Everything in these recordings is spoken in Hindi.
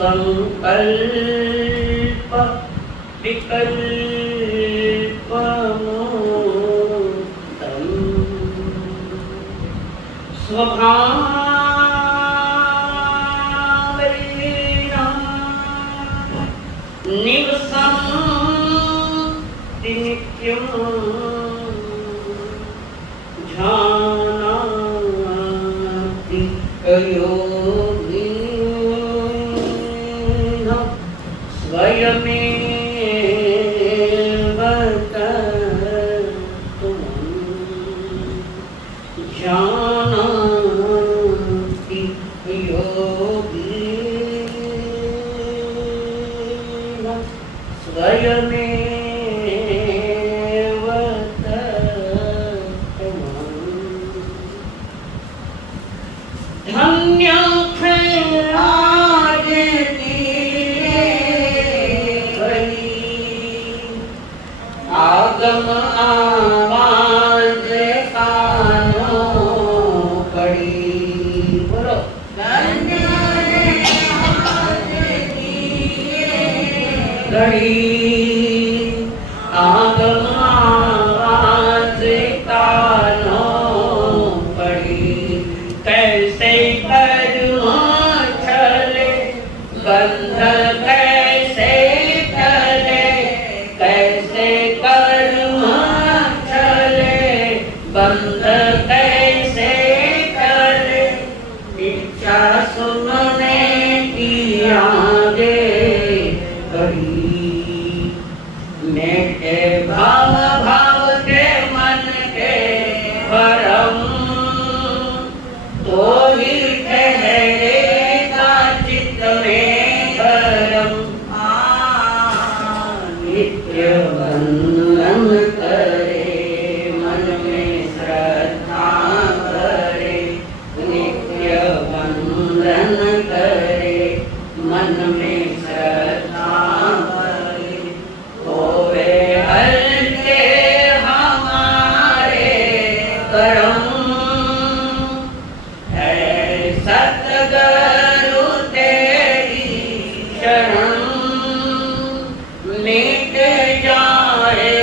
संकल्प विकल्पमोक्तम् स्वभावेन निवसन्ति नित्यम् जानाति योगी स्वयमेव तत्त्वम् जानाति योगी स्वयमेव तत्त्वम् धन्य आगम आवाज कानो पड़ी बोलो घड़ी आगम आवाज कानो पड़ी कैसे करूं चले बंध कैसे चले कैसे बंद कैसे करे इच्छा सुनने की आगे बढ़ी मेरे भाव भाव के मन के भरम तो ही ठहरेगा चित्त में भरम नित्य बंधन करे करे मन में श्रद्धा करे होवे हल्के हमारे करम है सतगुरु तेरी शरण मिट जाए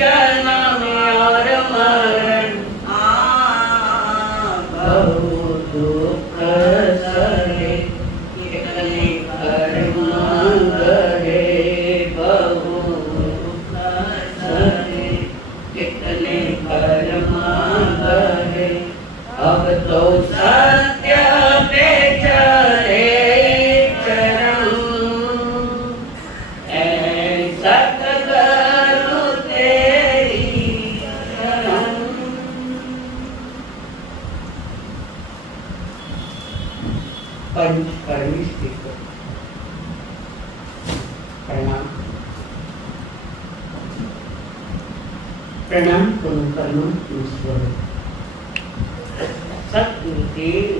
जन्म और मरण बहुत दुख सहे कितने कर्म करे बहुत सहे कितने कर्म करे अब तो सत्य पे चले चरण सतगुरु तेरी शरण पंच परमेश्वर को प्रणाम प्रणाम करूं परमेश्वर सतगुरुदेव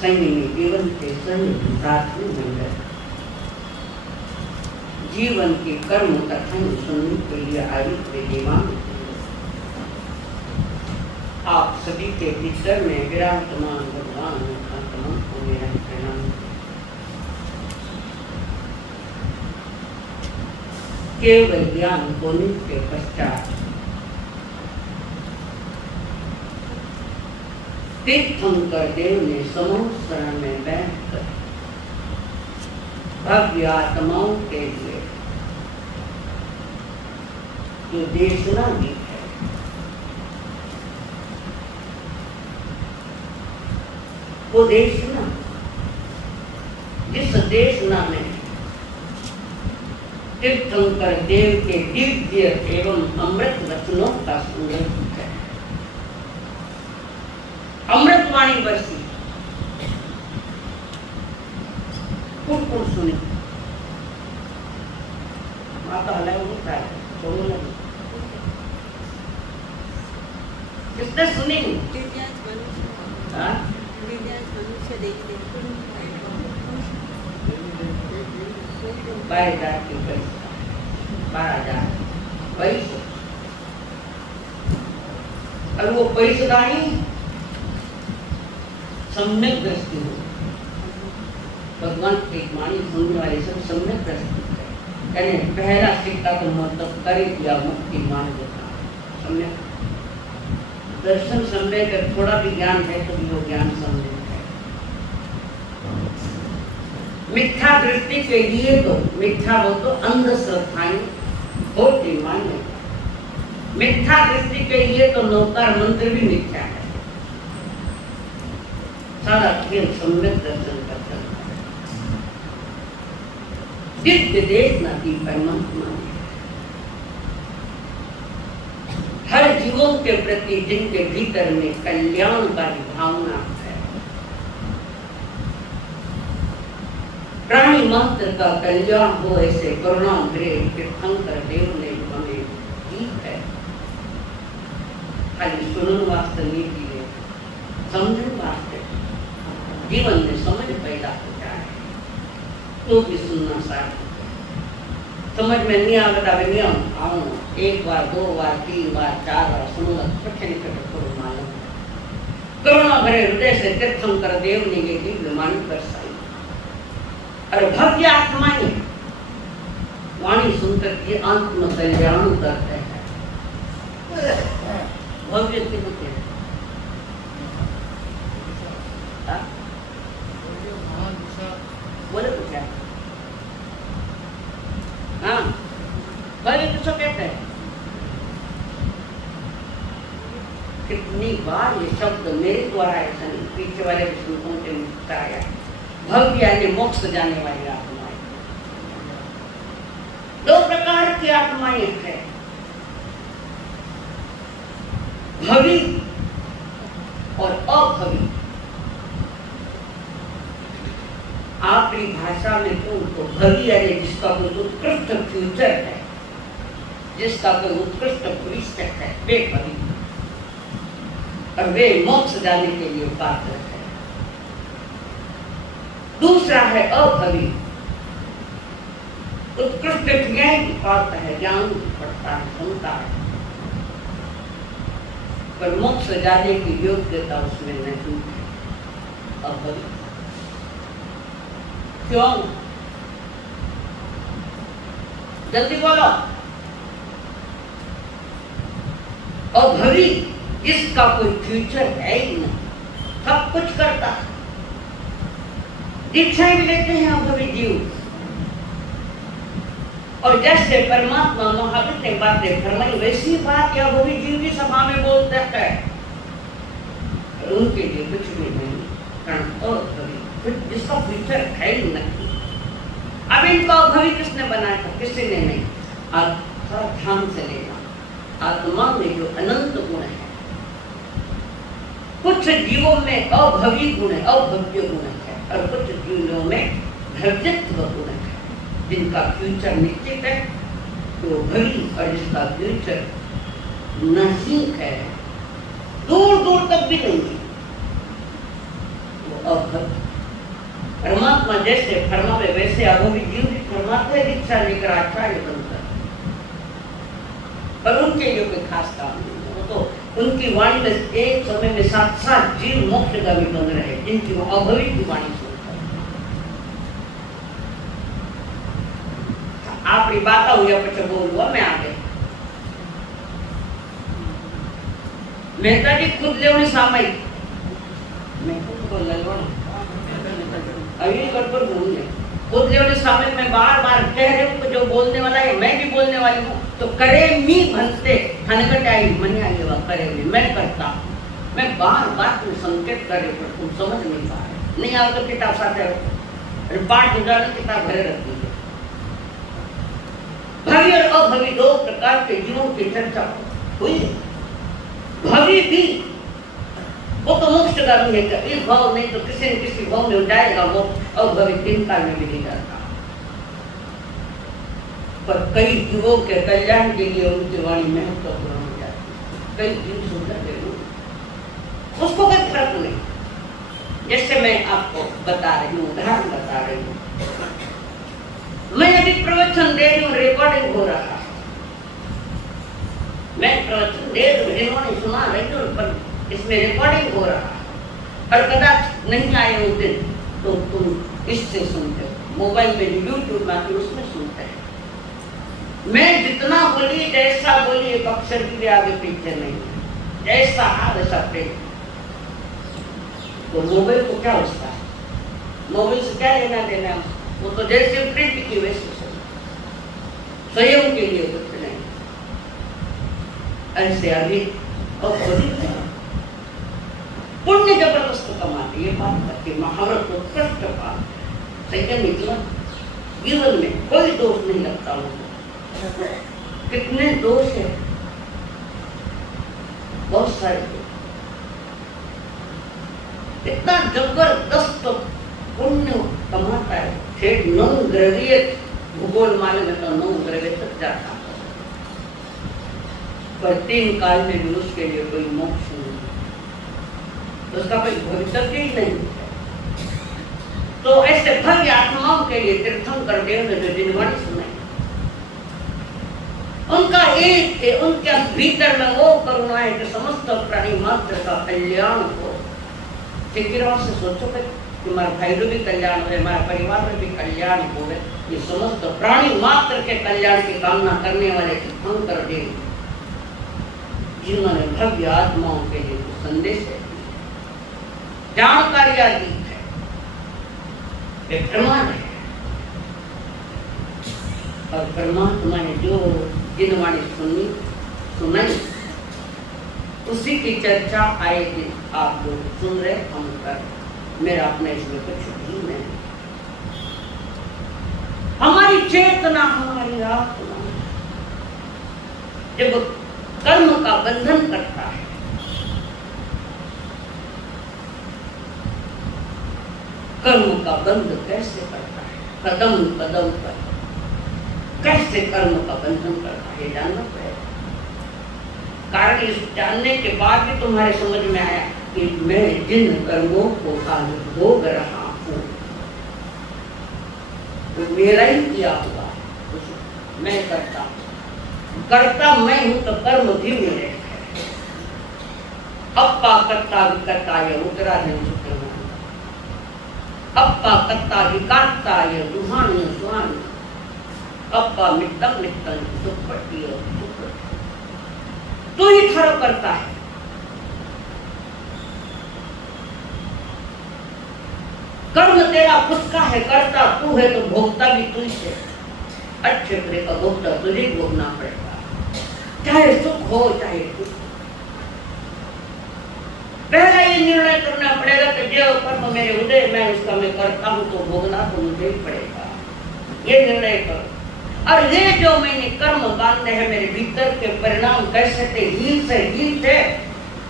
संगीनी जीवन के संग साथी मंडल जीवन के कर्म कथन सुनने के लिए आयु के दीवान आप सभी के भीतर में विराजमान भगवान आत्मा को मेरा प्रणाम। केवल ज्ञान होने के पश्चात तीर्थंकर देव ने समूह शरण में बैठकर भव्य आत्माओं के लिए जो देशना दी वो देशना जिस देशना में तीर्थंकर देव के दिव्य एवं अमृत वचनों का संग्रह है अमृतवाणी बरसी कुट सुनी माता अलग होता है किसने सुनी बारह की पैसा 12,000 पैसा और वो पैसा नहीं सम्यक दृष्टि हो। भगवान की वाणी सुनने वाले सब सम्यक दृष्टि है। यानी पहला सिक्का तो मतलब करे दिया मुक्ति मान देता। सम्यक दर्शन सम्यक है, थोड़ा भी ज्ञान है तो भी वो ज्ञान सम्यक है। मिथ्या दृष्टि के लिए तो मिथ्या वो तो अंधश्रद्धाएं होती मान्य। मिथ्या दृष्टि के लिए तो नौकार मंत्र भी मिथ्या है। सारा खेल सम्यक दर्शन करता है। दिव्य देखना की परमात्मा हर जीवों के प्रति जिनके भीतर में कल्याणकारी भावना है, प्राणी मात्र का कल्याण हो ऐसे करुणा गृह तीर्थंकर देव ने हमें दी है। खाली सुनने वास्ते नहीं दिए, समझने वास्ते जीवन में समझ पैदा हो जाए तो भी सुनना सार्थक है। समझ में नहीं आवता नियम आओ एक बार, दो बार, तीन बार, चार बार सुनना कठिन कठोर मालूम। करुणा भरे हृदय से तीर्थंकर देव ने ये दिव्य वाणी दर्शाई। और भव्य आत्माएं वाणी सुनकर ये आत्म कल्याण करते हैं। भव्य के होते हैं। बोले कुछ है? हाँ, भव्य किसको कहते हैं? कितनी बार ये शब्द मेरे द्वारा ऐसा नहीं, पीछे वाले विष्णुओं के मुक्त आया। भव्य यानी मोक्ष जाने वाली आत्माएं। दो प्रकार की आत्माएं हैं, भवी और अभवी। आपकी भाषा में तो भवी यानी जिसका कोई उत्कृष्ट फ्यूचर है, जिसका कोई उत्कृष्ट भविष्य है, वे भवी और वे मोक्ष जाने के लिए पात्र है। दूसरा है अभवी, उत्कृष्ट ज्ञान की पात्र है, ज्ञान पढ़ता है, सुनता है, पर मोक्ष जाने की योग्यता उसमें नहीं है। अभवी क्यों? जल्दी बोलो। अभवी जिसका कोई फ्यूचर है ही नहीं, सब कुछ करता है, दीक्षाएं भी लेते हैं अभवी जीव। और जैसे परमात्मा महावीर ने बातें फरमाई वैसी बात या अभवी जीव भी सभा में बोलते हैं, उनके लिए कुछ भी नहीं, कारण अभवी जिसका फ्यूचर है ही नहीं। अब इनका अभवी किसने बनाया था? किसी ने नहीं। अब थोड़ा ध्यान से लेना, आत्मा में जो अनंत गुण है, कुछ जीवों में अभवी गुण है, अभव्य गुण है, और कुछ जीवों में भव्यत्व गुण है। जिनका फ्यूचर निश्चित है तो भवी, और जिसका फ्यूचर नहीं है, दूर दूर तक भी नहीं है, वो अभव्य। परमात्मा जैसे फरमावे वैसे अभवी जीव भी फरमाते दीक्षा लेकर आचार्य बनकर, पर उनके लिए कोई खास काम नहीं। वो तो उनकी वाणी में एक समय में 7 जीव मोक्षगामी बन रहे, जिनकी वो अभवी की वाणी सुनकर। आपकी बात हुई पीछे बोलूंगा मैं आगे। मेहता जी खुद ले सामयिक मैं खुद को ललवाना अभी गड़बड़ बोल रहे खुद जो सामने में बार बार कह रहे हूँ, जो बोलने वाला है मैं भी बोलने वाली हूँ। तो करे मी भनते हनगट आई मन आई वह करे मैं करता, मैं बार बार तुम संकेत करे पर तुम समझ नहीं पा रहे। नहीं आओ तो किताब साथ रखो, पाठ गुजारो किताब घरे रख दीजिए। भवी और अभवी दो प्रकार के जीवों की चर्चा हुई। भवी भी वो तो मोक्षगामी है, इस भाव नहीं तो किसी न किसी भाव में जाएगा वो, और भविष्य 3 काल में भी नहीं जाता। पर कई जीवों के कल्याण के लिए उनकी वाणी महत्वपूर्ण हो जाती है। कई जीव सुंदर है, उसको कोई फर्क नहीं। जैसे मैं आपको बता रही हूँ, उदाहरण बता रही हूँ। मैं अभी प्रवचन दे रही हूँ, रिकॉर्डिंग हो रहा है, मैं प्रवचन दे रही हूँ, इन्होंने सुना रही हूँ, पर इसमें रिकॉर्डिंग हो रहा है। और कदाच नहीं आए उस दिन तो तुम इससे सुनते हो, मोबाइल पे यूट्यूब में आके उसमें सुनते हैं। मैं जितना बोली जैसा बोली एक अक्षर के लिए आगे पीछे नहीं है, जैसा आ वैसा प्रेम। तो मोबाइल को क्या होता है, मोबाइल से क्या लेना देना, वो तो जैसे प्रिंट की वैसे स्वयं के लिए कुछ नहीं। ऐसे अभी पुण्य जबरदस्त कमाते, ये बात करके महाभारत उत्कृष्ट बात। संयम इतना जीवन में कोई दोष नहीं लगता उनको। कितने दोष है, बहुत सारे। इतना जबरदस्त पुण्य कमाता है, ठेठ 9 ग्रह भूगोल माले में तो 9 ग्रह तक जाता, पर 3 काल में भी उसके लिए कोई मोक्ष नहीं, तो उसका कोई भविष्य ही नहीं है। तो ऐसे भव्य आत्माओं के लिए तीर्थंकर देव ने जो जिनवाणी सुनाई, उनका एक थे, उनके भीतर में वो करुणा है कि समस्त प्राणी मात्र का कल्याण हो। फिक्र से सोचो कि हमारे भाई भी कल्याण हो, हमारे परिवार में भी कल्याण हो, ये समस्त प्राणी मात्र के कल्याण की कामना करने वाले तीर्थंकर देव, जिन्होंने भव्य आत्माओं के लिए संदेश है, जानकारी दी है, वे प्रमाण है। और परमात्मा ने जो जिनवाणी सुनाई उसी की चर्चा आएगी। आप लोग सुन रहे, हम कर, मेरा अपने इसमें कुछ भी नहीं। हमारी चेतना, हमारी आत्मा जब कर्म का बंधन करता है, कर्म का बंध कैसे करता है, कदम कदम पर कैसे कर्म का बंधन करता है, जानना पड़ेगा। कारण इस जानने के बाद भी तुम्हारे समझ में आया कि मैं जिन कर्मों को आज भोग रहा हूँ वो मेरा ही किया हुआ, मैं करता मैं हूँ, तो कर्म भी मेरे है। अप्पा कर्ता विकर्ता ये उत्तराधीन सूत्र में, अप्पा कर्ता विकर्ता ये दुहान सुहान, अप्पा मित्तम मित्तम सुपटी और तू ही खरो करता है। कर्म तेरा खुद का है, करता तू है, तो भोगता भी तू ही है। अच्छे बुरे का भोगता तुझे भोगना पड़ेगा, चाहे सुख हो चाहे दुख। पहला ये निर्णय करना पड़ेगा कि जो कर्म मेरे उदय में उसका मैं करता हूँ तो भोगना तो मुझे ही पड़ेगा, ये निर्णय करो। और ये जो मैंने कर्म बांधे हैं मेरे भीतर के परिणाम कैसे थे, हीन से हीन थे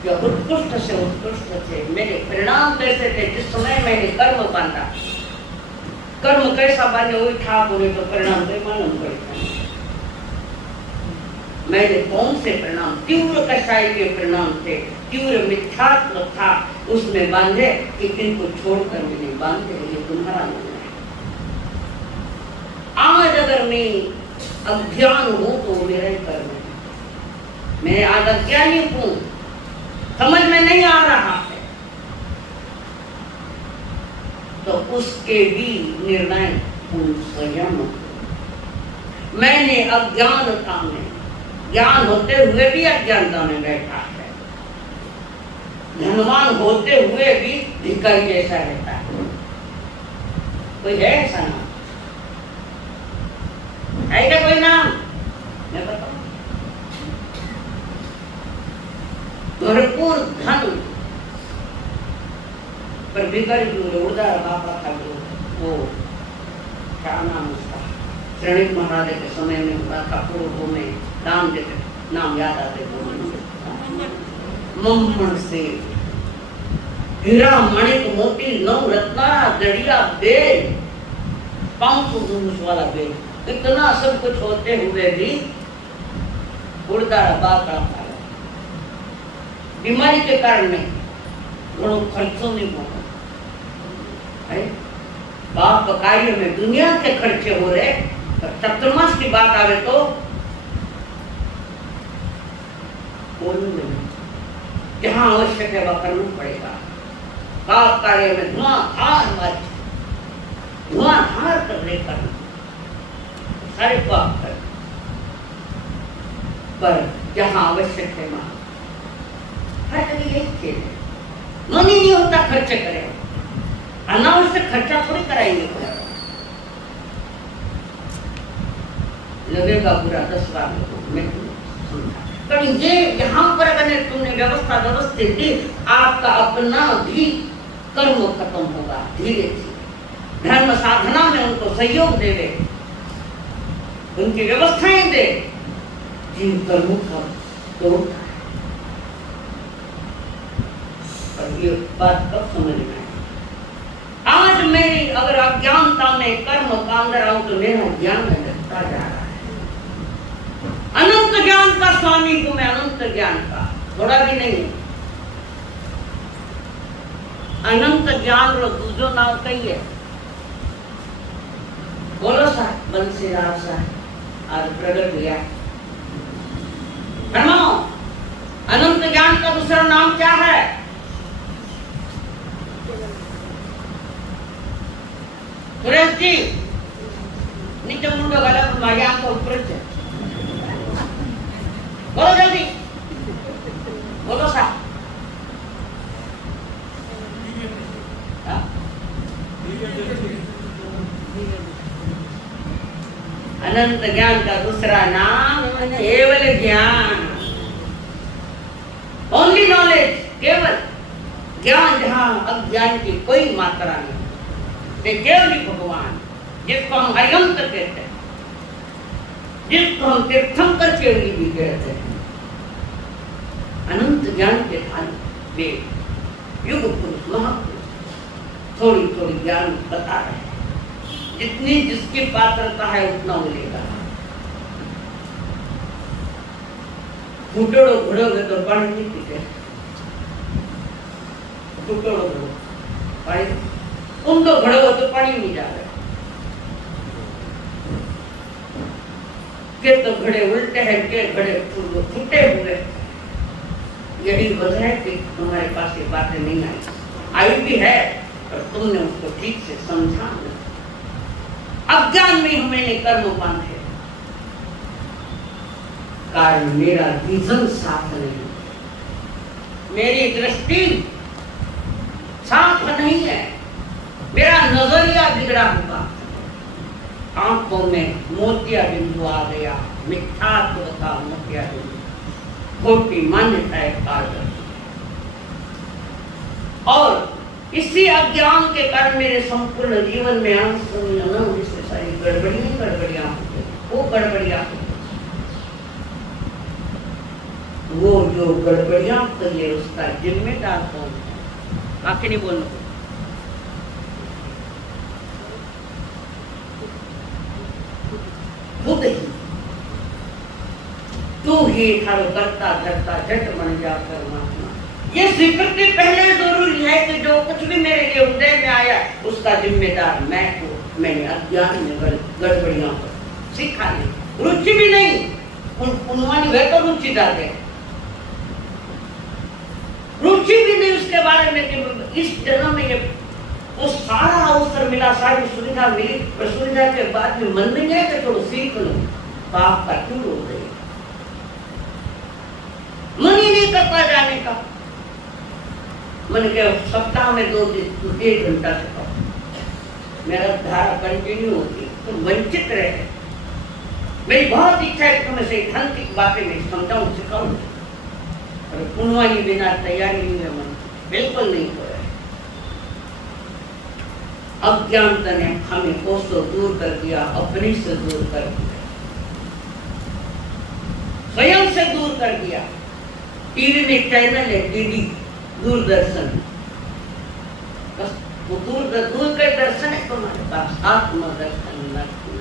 या उत्कृष्ट से उत्कृष्ट थे। मेरे परिणाम कैसे थे जिस समय मैंने कर्म बांधा, कर्म कैसा बांधे वही था, बोले तो परिणाम कोई मालूम पड़ता। मेरे कौन से परिणाम, तीव्र कषाय के परिणाम थे, तीव्र मिथ्यात्व था, उसमें बांधे कि इनको छोड़कर मैंने बांधे, ये तुम्हारा निर्णय। आज अगर मैं अज्ञान हूं तो मेरा ही कर्म है, मैं आज अज्ञानी हूं, समझ में नहीं आ रहा है, तो उसके भी निर्णय स्वयं। मैंने अज्ञानता में, ज्ञान होते हुए भी अज्ञानता में बैठा है, धनवान होते हुए भी भिखारी जैसा रहता है। कोई है ऐसा नाम? है क्या कोई नाम? मैं बताऊं, भरपूर धन पर भिखारी जो उड़दार बाबा था, वो क्या नाम उसका, श्रेणिक महाराज के समय में हुआ था, पूर्व में दान देते, नाम याद आते, मम्मण से हीरा मणिक मोती नौ रत्ना जड़िया बेल, 500 धनुष वाला बेल, इतना सब कुछ होते हुए भी उड़दार बाबा था। बीमारी के कारण नहीं, घणो खर्चों नहीं होता है, बाप कार्य में दुनिया के खर्चे हो रहे, पर चतुर्मास की बात आवे तो जहां आवश्यक है वह करना पड़ेगा। पाप कार्य में धुआंधार कर लेकर सारे पाप कर, पर जहां आवश्यक है वहां हर जगह यही खेल है। मन ही नहीं होता खर्च करें, अनावश्यक खर्चा थोड़ी कराएंगे। लगेगा बुरा 10 बार मैं समझा, पर ये यहाँ पर अगर तुमने व्यवस्था व्यवस्थित दी, आपका अपना भी कर्म खत्म होगा धीरे धीरे। धर्म साधना में उनको सहयोग देवे, उनकी व्यवस्थाएं दे, जिन कर्मों का तोड़ता है। और ये बात कब समझ में आए? आज मेरी अगर अज्ञानता में कर्म का अंदर आऊं तो मेरा ज्ञान लगता जा रहा है। अनंत ज्ञान का स्वामी हूं मैं, अनंत ज्ञान का, थोड़ा भी नहीं। अनंत ज्ञान रो दूजो नाम कही है, बोलो सा बंसीराम सा आज प्रगट हुआ। अनंत ज्ञान का दूसरा नाम क्या है? सुरेश जी नीचे मुंडो गलत माया को ऊपर से बोलो, जल्दी बोलो सा। अनंत ज्ञान का दूसरा नाम केवल ज्ञान, ओनली नॉलेज, केवल ज्ञान जहां अज्ञान की कोई मात्रा नहीं। केवल ही भगवान, जिसको हम अयंत कहते हैं, जिसको हम तीर्थंकर केवली भी कहते हैं। अनंत ज्ञान के धान वे युग पुरुष महापुरुष थोड़ी थोड़ी ज्ञान बता रहे हैं, जितनी जिसकी पात्रता है उतना मिलेगा। फुटोड़ो घोड़ोगे तो पानी नहीं पीते, फुटोड़ो घोड़ो पानी, तुम तो घड़ो तो पानी नहीं जा रहे के, तो घड़े उल्टे हैं के घड़े फूटे हुए। यही वजह है कि तुम्हारे पास ये बातें नहीं आई भी है, पर तुमने उसको ठीक से समझा नहीं। अज्ञान में हमें कर्म बांधे, कारण मेरा विजन साफ नहीं, मेरी दृष्टि साफ नहीं है, मेरा नजरिया बिगड़ा हुआ, आंखों में मोतिया बिंदु आ गया, मिथ्यात्व का मोतिया बिंदु, खोटी मान्यताएं पाल गई। और इसी अज्ञान के कारण मेरे संपूर्ण जीवन में अनंत से सारी गड़बड़ियां हो गई। वो गड़बड़ियां वो जो गड़बड़ियां करिए उसका जिम्मेदार कौन है? आखिर नहीं बोलना, खुद ही। तू ही थारो करता धरता जट बन जा परमात्मा। ये स्वीकृति पहले जरूरी है कि जो कुछ भी मेरे लिए उदय में आया उसका जिम्मेदार मैं हूँ। मैंने अज्ञान में गड़बड़ियां सीखा नहीं, रुचि भी नहीं, उन्होंने वह तो रुचि डाले, रुचि भी नहीं उसके बारे में कि इस जन्म में ये वो सारा अवसर मिला, सारी सुविधा मिली, पर सुविधा के बाद में मन में गया कि थोड़ा सीख लो, पाप का क्यों हो गई, मन ही नहीं करता जाने का। मन के सप्ताह में 2 दिन 1 घंटा सिखाओ, मेरा धारा कंटिन्यू होती तो वंचित रहे। मेरी बहुत इच्छा है कि तुम्हें सैद्धांतिक बातें मैं समझाऊं सिखाऊं, और पुनवानी बिना तैयारी नहीं है, मन बिल्कुल नहीं हो रहा है। अज्ञानता ने हमें कोसों दूर कर दिया, अपने से दूर कर दिया, स्वयं से दूर कर दिया। टीवी में चैनल है, टीवी दूरदर्शन, बस वो दूर का दर्शन है तुम्हारे पास, आत्मदर्शन नहीं।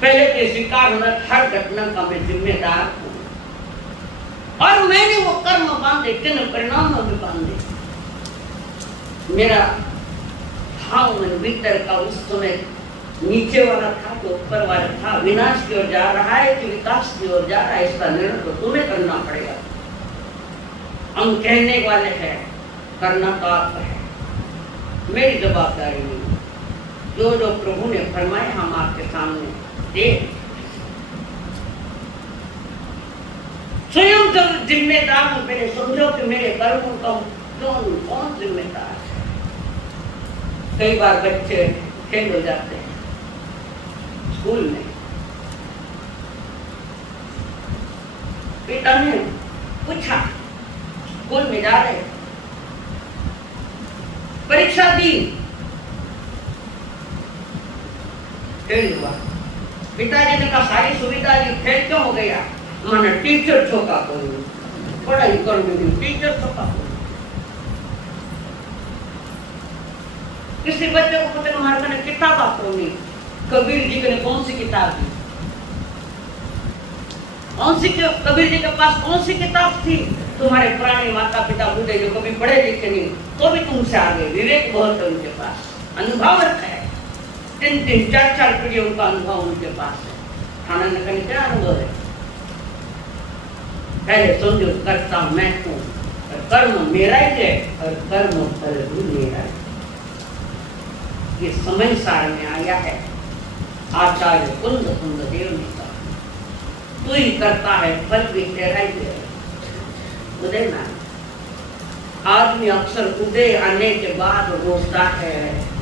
पहले के शिकार होना, हर घटना का मैं जिम्मेदार हूँ, और मैंने वो कर्म बांधे, किन परिणामों में बांधे। मेरा भाव मन भीतर का उस समय नीचे वाला था तो ऊपर वाला था, विनाश की ओर जा रहा है कि विकास की ओर जा रहा है, इसका निर्णय तो तुम्हें करना पड़ेगा। हम कहने वाले हैं, करना तो आप है। मेरी जवाबदारी नहीं। जो जो प्रभु ने फरमाया हम आपके सामने दे। स्वयं जब जिम्मेदार हूं, पहले समझो कि मेरे कर्मों का कौन जिम्मेदार है। कई बार बच्चे फेल हो जाते हैं स्कूल में। पिता ने पूछा, स्कूल में जा रहे, परीक्षा दी, फेल हुआ। पिताजी ने कहा सारी सुविधा दी, फेल क्यों हो गया? मैंने टीचर छोका कोई पढ़ाई कर दी, टीचर छोका कोई। किसी बच्चे को पता हमारे मैंने किताब आपको नहीं, कबीर जी ने कौन सी किताब दी? कौन सी? कबीर जी के पास कौन सी किताब थी? तुम्हारे पुराने माता पिता बूढ़े जो कभी पढ़े लिखे नहीं, तो भी तुमसे आगे, विवेक बहुत है उनके पास, अनुभव है, 3-3, 4-4 पीढ़ी उनका अनुभव उनके पास है। खाना न करने क्या अनुभव है? पहले समझो करता मैं हूँ, कर्म मेरा ही है और कर्म फल भी मेरा है। ये समय सार में आया है आचार्य कुंद देव ने कहा, तू ही करता है, फल भी तेरा ही है। उदय ना, आदमी अक्सर उदय आने के बाद रोता है,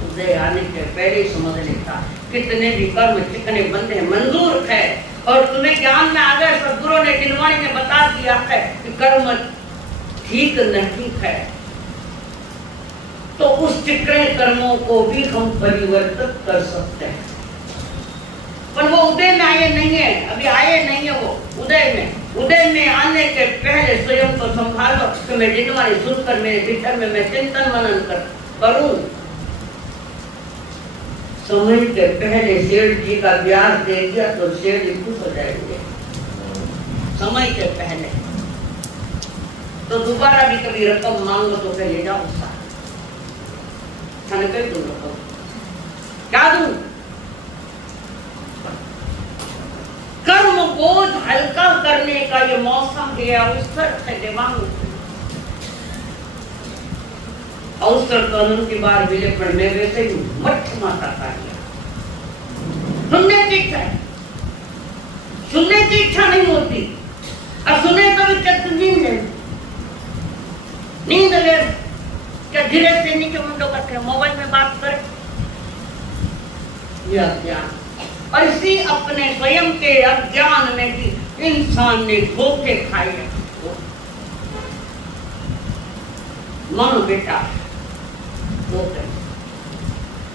उदय आने के पहले ही समझ लेता कितने भी कर्म चिकने बंदे मंजूर है। और तुम्हें ज्ञान में आ गए, सदगुरु ने दिलवाणी ने बता दिया है कि कर्म ठीक नहीं है, तो उस चिकने कर्मों को भी हम परिवर्तित कर सकते हैं। पर वो उदय में आए नहीं है, अभी आए नहीं है वो उदय में। उदय में आने के पहले स्वयं को संभालो कि मैं दिनवाणी सुनकर मेरे भीतर में मैं चिंतन मनन करूं। समय के पहले सेठ जी का ब्याज दे दिया तो सेठ जी खुश हो जाएंगे। समय के पहले तो दोबारा भी कभी रकम मांगो तो फिर ले जाओ उसका कह दूं रकम, क्या दूं? कर्म बोझ हल्का करने का ये मौसम है, अवसर है दिमाग। अवसर कानून की बार मिले पर मैं वैसे ही मठ माता का सुनने की इच्छा है, सुनने की इच्छा नहीं होती, और सुने तो भी नींद ले, नींद ले क्या धीरे से नीचे मुंडो करते हैं, मोबाइल में बात करें या ज्ञान। और इसी अपने स्वयं के अज्ञान में भी इंसान ने धोखे खाए हैं। मानो बेटा धोखे,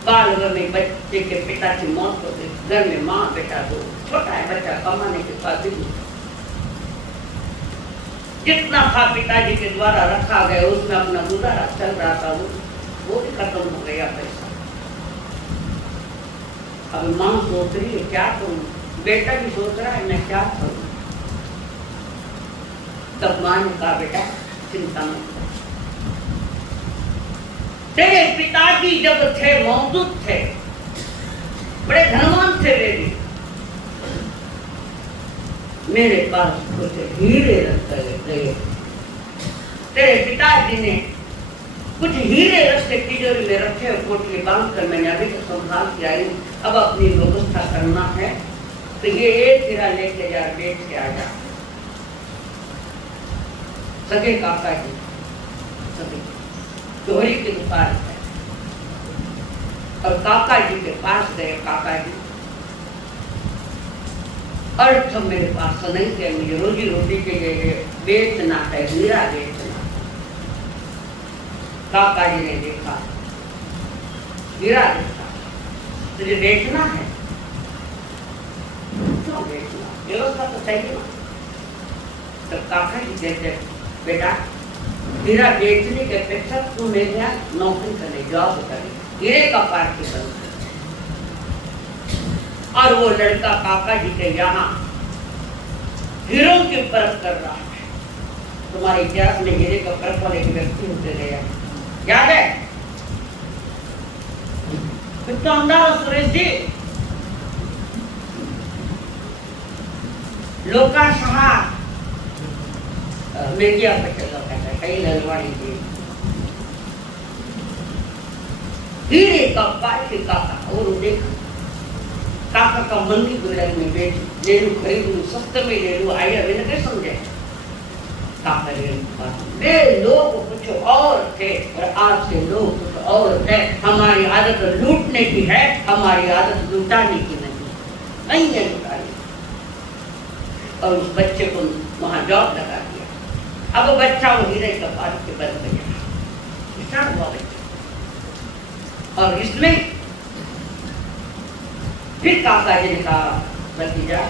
बाल घर में बच्चे के पिता की मौत हो गई, घर में माँ बेटा दो, छोटा है बच्चा कमाने के बाद भी जितना था पिताजी के द्वारा रखा गया उसमें अपना गुजारा चल रहा था, वो भी खत्म हो गया पैसा। अब माँ सोच रही है क्या करूं, बेटा भी सोच रहा है मैं क्या करूं। तब माँ ने कहा बेटा चिंता मत कर, तेरे पिताजी जब थे मौजूद थे, बड़े धनवान थे, वे भी मेरे पास कुछ हीरे रख गए। तेरे पिताजी ने कुछ हीरे रख के तिजोरी में रखे और पोटली बांध कर मैंने अभी तक संभाल के आई। अब अपनी व्यवस्था करना है तो ये एक हीरा लेके जा, बेच के आ जा। सगे काका जी सगे चोरी की दुकान है और काका जी के पास गए। काका जी अर्थ मेरे पास नहीं थे, मुझे रोजी रोटी के लिए बेचना है, हीरा बेचना। काका जी ने देखा हीरा देखा, तुझे बेचना है, क्यों बेचना, व्यवस्था तो सही है। तो काका जी कहते बेटा हीरा बेचने के अपेक्षा तू मेरे यहाँ नौकरी करने, जॉब करने, हीरे का पार्टी बन। और वो लड़का काका जी के यहाँ हीरों की परख कर रहा है। तुम्हारे इतिहास में हीरे का परख वाले व्यक्ति होते गए याद है? तो अंदाज सुरेश जी लोका सहा मेघिया पटेल कहता है, कई ललवाड़ी जी हीरे का पार्टी काका और देखा काका का मंदी गुजरात में बेच ले लू खरीद लू सस्ते में ले लू आया मैंने क्या समझे काका ले लोग कुछ और थे और आज से लोग कुछ और थे। हमारी आदत लूटने की है, हमारी आदत लुटाने की नहीं है लुटाने। और उस बच्चे को वहां जॉब लगा दिया। अब वो बच्चा वो हीरे का पार्टी के बन गया। क्या हुआ बच्चा? और इसमें फिर काका जी ने कहा भतीजा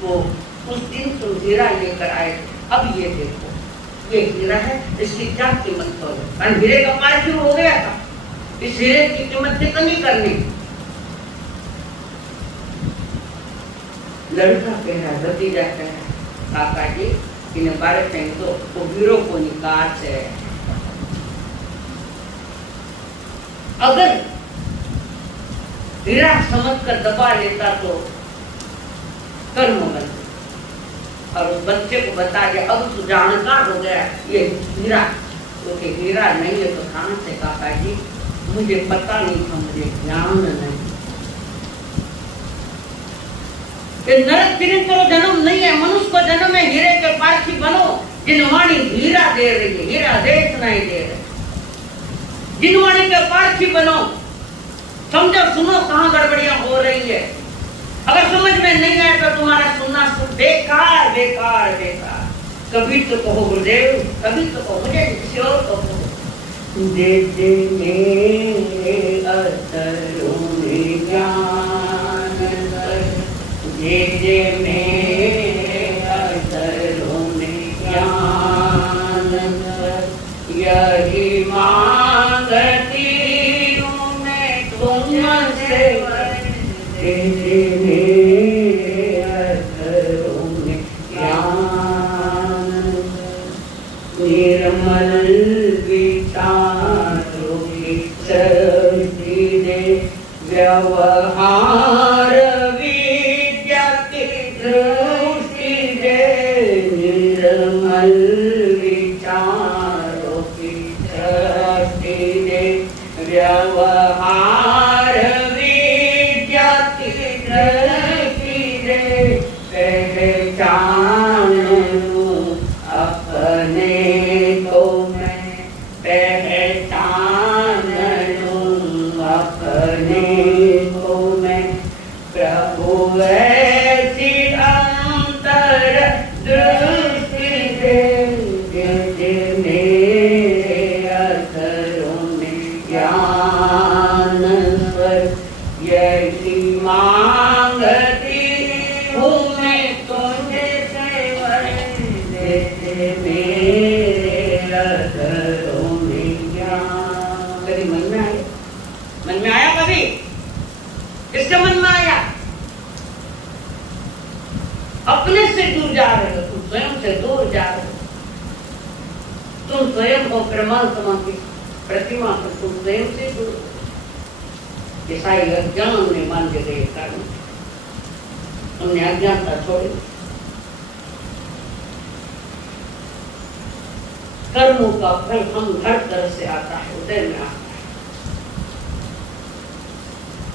वो उस दिन तुम हीरा लेकर आए, अब ये देखो ये हीरा है, इसकी क्या कीमत करो? कारण हीरे का पार शुरू हो गया था, इस हीरे की कीमत कितनी करनी? लड़का कह रहा, भतीजा कह रहा, काका जी इन्हें बारह कहें तो वो हीरो को निकाल से अगर हीरा समझकर दबा लेता तो कर्म बनते। और उस बच्चे को बता दिया, अब तो जानकार हो गया ये हीरा, क्योंकि हीरा नहीं है तो कहां से? काका जी मुझे पता नहीं था, मुझे ज्ञान नहीं। ये नरक फिर तो जन्म नहीं है, मनुष्य को जन्म है। हीरे के पारखी बनो, जिनवाणी हीरा दे रही है, हीरा देश नहीं दे रहे। जिनवाणी के पारखी बनो, समझो सुनो कहाँ गड़बड़ियां हो रही है। अगर समझ में नहीं आए तो तुम्हारा सुनना बेकार बेकार बेकार। कभी तो कहो गुरुदेव, कभी तो कहो मुझे किसी और को कहो। दे दे मेरे अतरों में ज्ञान, दे दे मेरे अतरों में ज्ञान, यही मांगती हूँ मैं तुमसे। दे दे मेरे अतरों में ज्ञान, निर्मल विचारों की शक्ति दे, व्यवहार विद्या की दृष्टि दे। निर्मल विचारों की दृष्टि दे, व्यवहार विद्या की दृष्टि दे। पहचान लूं अपने को मैं, पहचान लूं अपने को मैं। प्रभु ऐसी अंतर दृष्टि दे, दे मेरे अतरों में ज्ञान स्वर। यही मांगती हूँ मैं तुझे सेवर, दे दे मेरे अतरों में ज्ञान। कभी मन में आया? मन में आया कभी? किसके मन में आया? अपने से दूर जा रहे हो, तुम स्वयं से दूर जा रहे हो। तुम स्वयं हो परमात्मा की प्रतिमा, तो तुम स्वयं से दूर। ईसाई अज्ञान ने मान के गए कारण हमने अज्ञानता छोड़ी। कर्मों का फल हम हर तरह से आता है, उदय में आता है।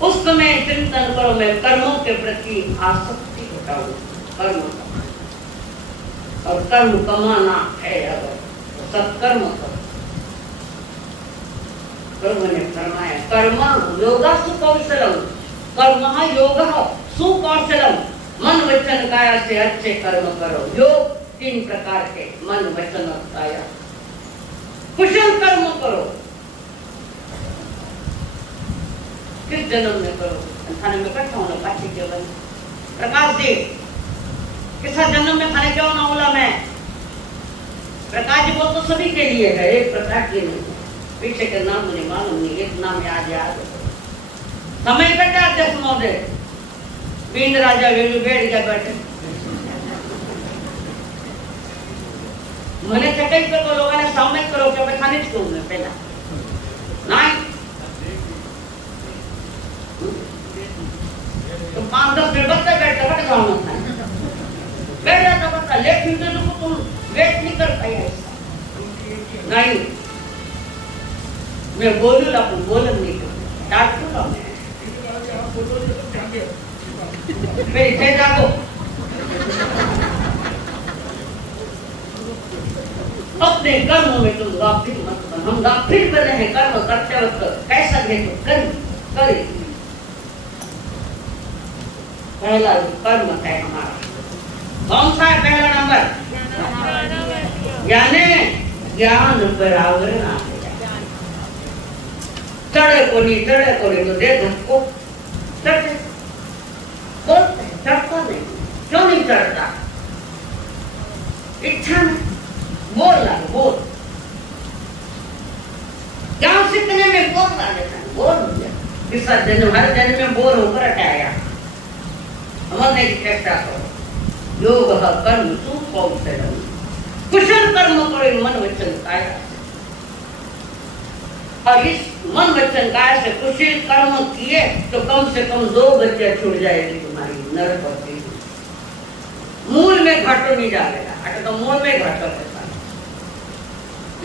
उस समय चिंतन करो, मैं कर्मों के प्रति आसक्ति हटाऊं, कर्म कमाना। और कर्म कमाना है अगर तो सत्कर्म करो। प्रभु ने फरमाया कर्म योगा सुकौशलम, कर्म योगा सुकौशलम। मन वचन काया से अच्छे कर्म करो। योग 3 प्रकार के, मन वचन और काया। कुशल कर्म करो। किस जन्म में करो? खाने में कट्ठा होना पाची के बन प्रकाश दे किस जन्म में खाने क्यों ना बोला मैं? प्रकाश जी वो तो सभी के लिए है, एक प्रकाश के नहीं। पीछे के नाम मुझे मालूम नहीं, एक नाम याद समय कटा अध्यक्ष महोदय बींद राजा वेलू बैठ गया बैठे। मैंने चकई को लोगों ने सामने करो कि मैं खाने छोड़ में पहला नहीं तो 5-10 मिनट बच्चा बैठता बट गाँव में बैठ जाता बच्चा, लेकिन तो तुम वेट नहीं कर पाया नहीं। मैं बोलू अपन बोलन नहीं डांटूंगा मैं मेरी थे जागो अपने कर्मों में तुम गाफिल मत बनो। हम गाफिल बने हैं कर्म करते वक्त कैसा है तो करे। पहला कर्म है हमारा कौन सा है? पहला नंबर यानी ज्ञान बराबर ना चढ़े को नहीं तो दे धक्को चढ़े बोलते चढ़ता नहीं। क्यों नहीं चढ़ता? इच्छा नहीं। बोल ज्ञान सीखने में बोल रहा है इस जन्म हर जन्म में बोर होकर हटाया। हमने की चेष्टा करो। योग कर्म तू कौन से कुशल कर्म करो मन वचन काया। और इस मन वचन काया से कुशल कर्म किए तो कम से कम 2 बच्चे छूट जाएगी तुम्हारी नरक और मूल में घाटो नहीं डालेगा। तो मूल में घाटो है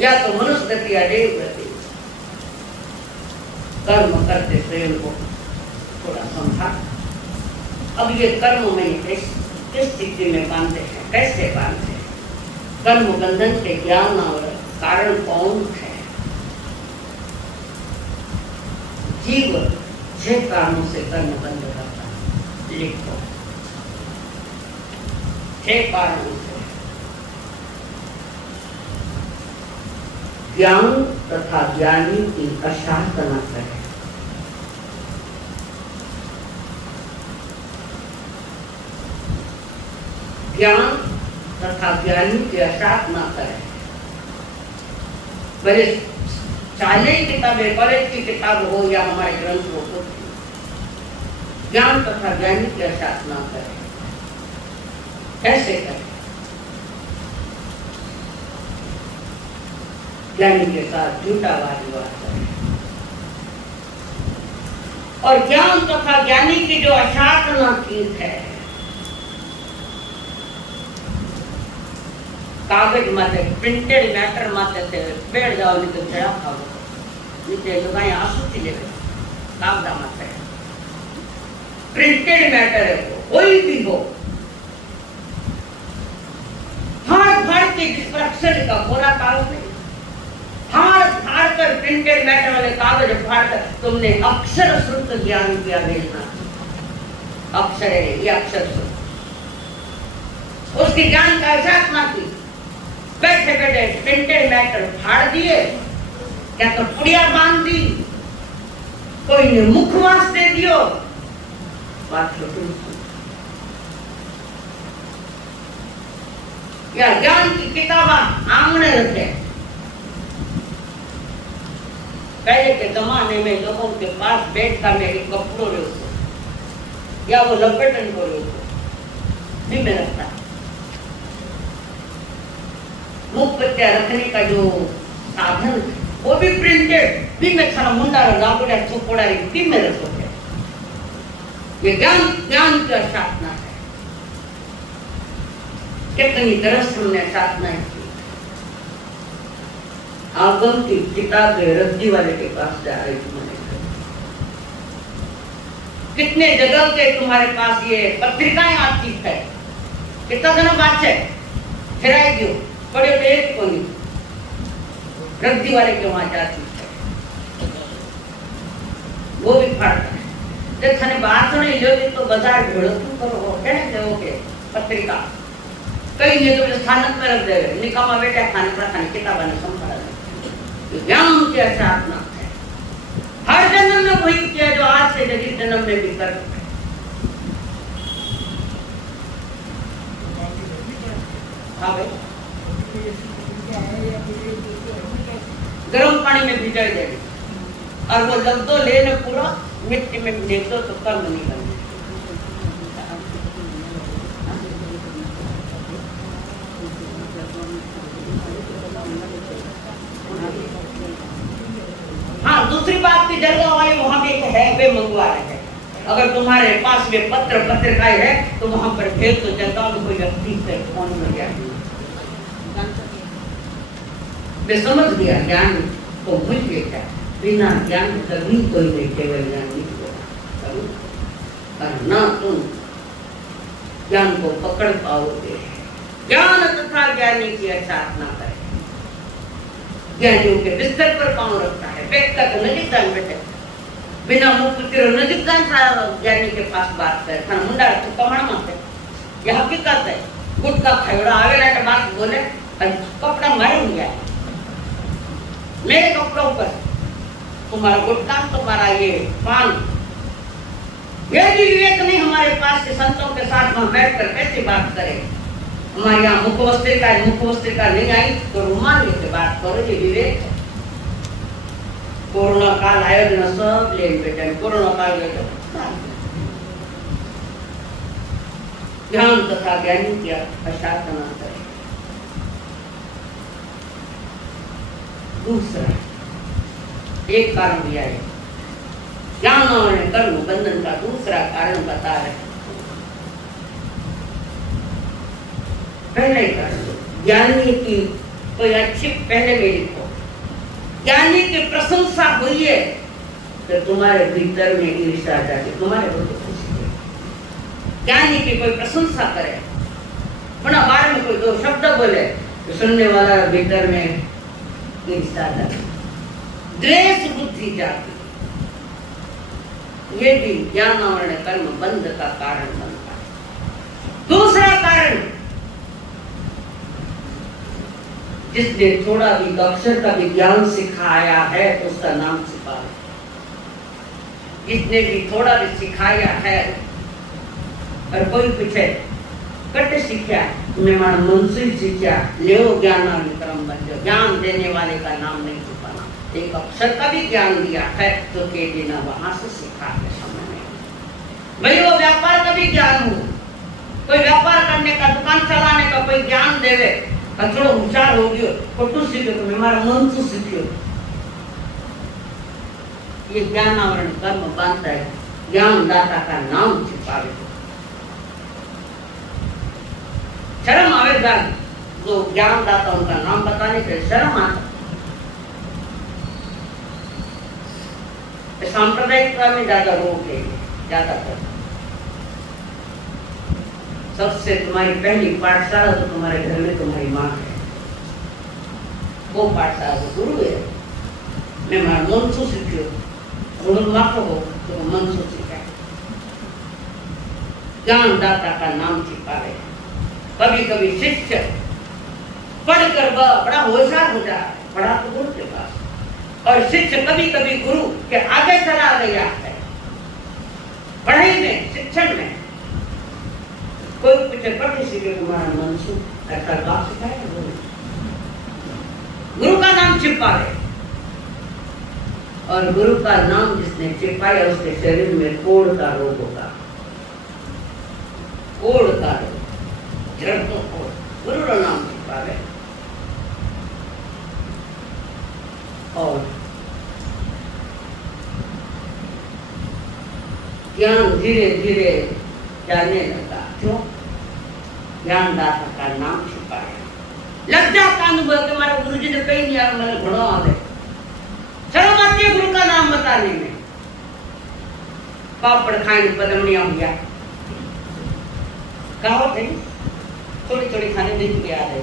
या तो मनुष्य गति या देव गति। कर्म करते स्वयं को थोड़ा समझा। अब ये कर्म में किस स्थिति में बांधते हैं, कैसे बांधते हैं? कर्म बंधन के ज्ञान और कारण कौन है? जीव 6 कारणों से कर्म बंध करता है। लिखो 6 कारणों से। ज्ञान तथा ज्ञानी की अशांतना करे। ज्ञान तथा ज्ञानी की अशांतना करे। भले चाहे किताबें कॉलेज की किताब हो या हमारे ग्रंथ हो, ज्ञान तथा ज्ञानी की अशांतना करे। कैसे करे? ज्ञानी के साथ झूठा वाद विवाद करें। और ज्ञान तथा ज्ञानी की जो अशांतना की है, कागज माते प्रिंटेड मैटर माते थे बैठ जाओ नहीं तो खड़ा खाओ नीचे लोग आंसू चले गए कागजा माते प्रिंटेड मैटर है वो कोई भी हो फाड़ के जिस पर अक्षर का पूरा कागज नहीं फाड़ कर प्रिंटेड मैटर वाले कागज फाड़ कर तुमने अक्षर श्रुत ज्ञान किया भेजना। अक्षर है ये अक्षर श्रुत उसकी ज्ञान का अशांतना की। बैठे बैठे प्रिंटेड मैटर फाड़ दिए, क्या तो पुड़िया बांध दी, कोई ने मुखवास दे दियो। बात या ज्ञान की किताबा आंगने रखे। पहले के जमाने में लोगों के पास बैठ कर मेरी कपड़ों या वो लपेटन को भी में रखता। मुख पत्तियां रखने का जो साधन वो भी प्रिंटेड भी में खाना मुंडा लापड़ा चुपड़ा भी में रखोगे। ये ज्ञान की अशांतना है। कितनी तरह से हमने अशांतना की। आगम की किताब रद्दी वाले के पास जा रही तुम्हारे कितने जगह के तुम्हारे पास ये पत्रिकाएं आती है। कितना दिन बात है फिर आएगी बड़े एक को नहीं रद्दी वाले के वहां जाती है वो भी फाड़ता है। जब थाने बात नहीं लोगे तो बाजार ढूंढो करो क्या पत्रिका कई ने तो स्थानक में रख दे निकामा बेटा खाने पर खाने किताबा ने संभाला ज्ञान की अशांतना है। हर जन्म में वही किया जो आज से जगह जन्म में भी कर। हाँ भाई गर्म पानी में भिजा देंगे और वो लग दो लेने पूरा मिट्टी में देख दो तो कर्म नहीं करना। हाँ दूसरी बात की जगह वाले वहां भी है वे मंगवा रहे हैं। अगर तुम्हारे पास में पत्रिकाएं है तो वहां पर भेज तो जनता में कोई व्यक्ति से फोन मिल गया वे समझ गया ज्ञान को भूल गया बिना ज्ञान कभी कोई नहीं केवल ज्ञान नहीं होगा, और ना तुम ज्ञान को पकड़ पाओगे। ज्ञान तथा ज्ञानी की साधना करें। ज्ञानियों के बिस्तर पर पांव रखता है, व्यक्ति तो नजीक जान बैठे, बिना मुख पुत्र नजीक जान ज्ञानी के पास बात करे, खाना मुंडा तो कमण माते, यह हकीकत है। गुटका खाएगा आवेला के बात बोले और कपड़ा मारे नहीं जाए, मेरे कपड़ों पर तुम्हारा गुटका, तुम्हारा ये पान, यदि विवेक नहीं हमारे पास के संतों के साथ में बैठकर कैसे बात करें। हमारे यहाँ मुखवस्त्रिका नहीं आई तो रुमाल लेके बात करो, ये विवेक है। कोरोना काल आयो दिन सब लेन बेटे, कोरोना काल गए ज्ञान तथा ज्ञानी की साधना करें। दूसरा एक कारण दिया है, ज्ञान और कर्म बंधन का दूसरा कारण बता रहे। पहले कारण ज्ञानी की कोई अच्छी, पहले में लिखो, ज्ञानी की प्रशंसा हुई है तो तुम्हारे भीतर में ईर्ष्या आ जाती, तुम्हारे ज्ञानी की कोई प्रशंसा करे, वरना बारे में कोई दो शब्द बोले तो सुनने वाला भीतर में ईर्ष्या आ जाती, द्वेष बुद्धि जाती। ये भी ज्ञान और कर्म बंध का कारण बनता है। दूसरा कारण, जिसने थोड़ा भी अक्षर का विज्ञान सिखाया है तो उसका नाम छिपा है। जिसने भी थोड़ा भी सिखाया है और कोई पूछे कट सीखा, मैं मान मन से सीखा, ले ज्ञान क्रम बन जाओ, ज्ञान देने वाले का नाम नहीं छुपाना। एक अक्षर का भी ज्ञान दिया है तो के बिना वहां से सिखा के समय नहीं। भाई वो व्यापार का भी ज्ञान हो, कोई व्यापार करने का, दुकान चलाने का कोई ज्ञान देवे, थोड़ा ऊंचार हो गयो, फोटो सीखो तो हमारा मन से सीखियो, ये ज्ञान आवरण कर्म बनता है। ज्ञान दाता का नाम छिपावे, शर्म आवेगा जो ज्ञान दाता उनका नाम बताने से शर्म आता। सांप्रदायिकता में ज्यादा रोग है, ज्यादातर। सबसे तुम्हारी पहली पाठशाला तो तुम्हारे घर में तुम्हारी माँ है, वो पाठशाला तो गुरु है। मैं मार मन से सीखियो, गुरु माँ को हो तो मन से सीखा। ज्ञान दाता का नाम छिपावे। कभी कभी शिष्य पढ़कर बड़ा होशियार हो जाए, पढ़ा तो गुरु के पास, और शिष्य कभी कभी गुरु के आगे चला गया है पढ़ाई में, शिक्षण में। कोई पूछे पढ़े सीखे तुम्हारा मन से, ऐसा बात सिखाया गुरु। गुरु का नाम छिपाए, और गुरु का नाम जिसने छिपाया उसके शरीर में कोढ़ का रोग होगा, कोढ़ का रोग, जड़ को कोढ़, गुरु का नाम छिपाए। और ज्ञान धीरे धीरे जाने लगा, क्यों? ज्ञान दाता का नाम छिपाया। लज्जा का अनुभव के हमारे गुरु जी ने कही नहीं, यार मैंने घोड़ा आ गए, शर्म आती है गुरु का नाम बताने में। पापड़ खाने पदमनिया हो गया, कहावत है, थोड़ी थोड़ी खाने दिन के आ रहे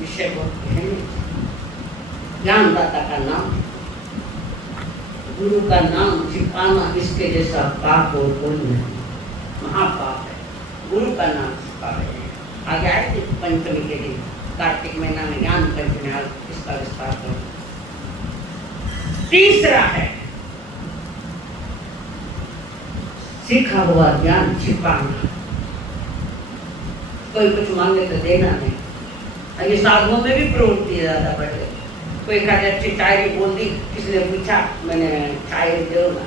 विषय बहुत। ज्ञानदाता का नाम, गुरु का नाम छिपाना इसके जैसा पाप और कोई नहीं, महापाप है। गुरु का नाम छिपा रहे हैं। आगे आए थे पंचमी के दिन, कार्तिक महीना में ज्ञान पंचमी, इसका विस्तार करो। तीसरा है सीखा हुआ ज्ञान छिपाना। कोई कुछ मांगे तो देना नहीं। ये साधुओं में भी प्रवृत्ति ज्यादा बढ़ गई। कोई कहते अच्छी शायरी बोल दी, किसी ने पूछा, मैंने शायरी दो ना,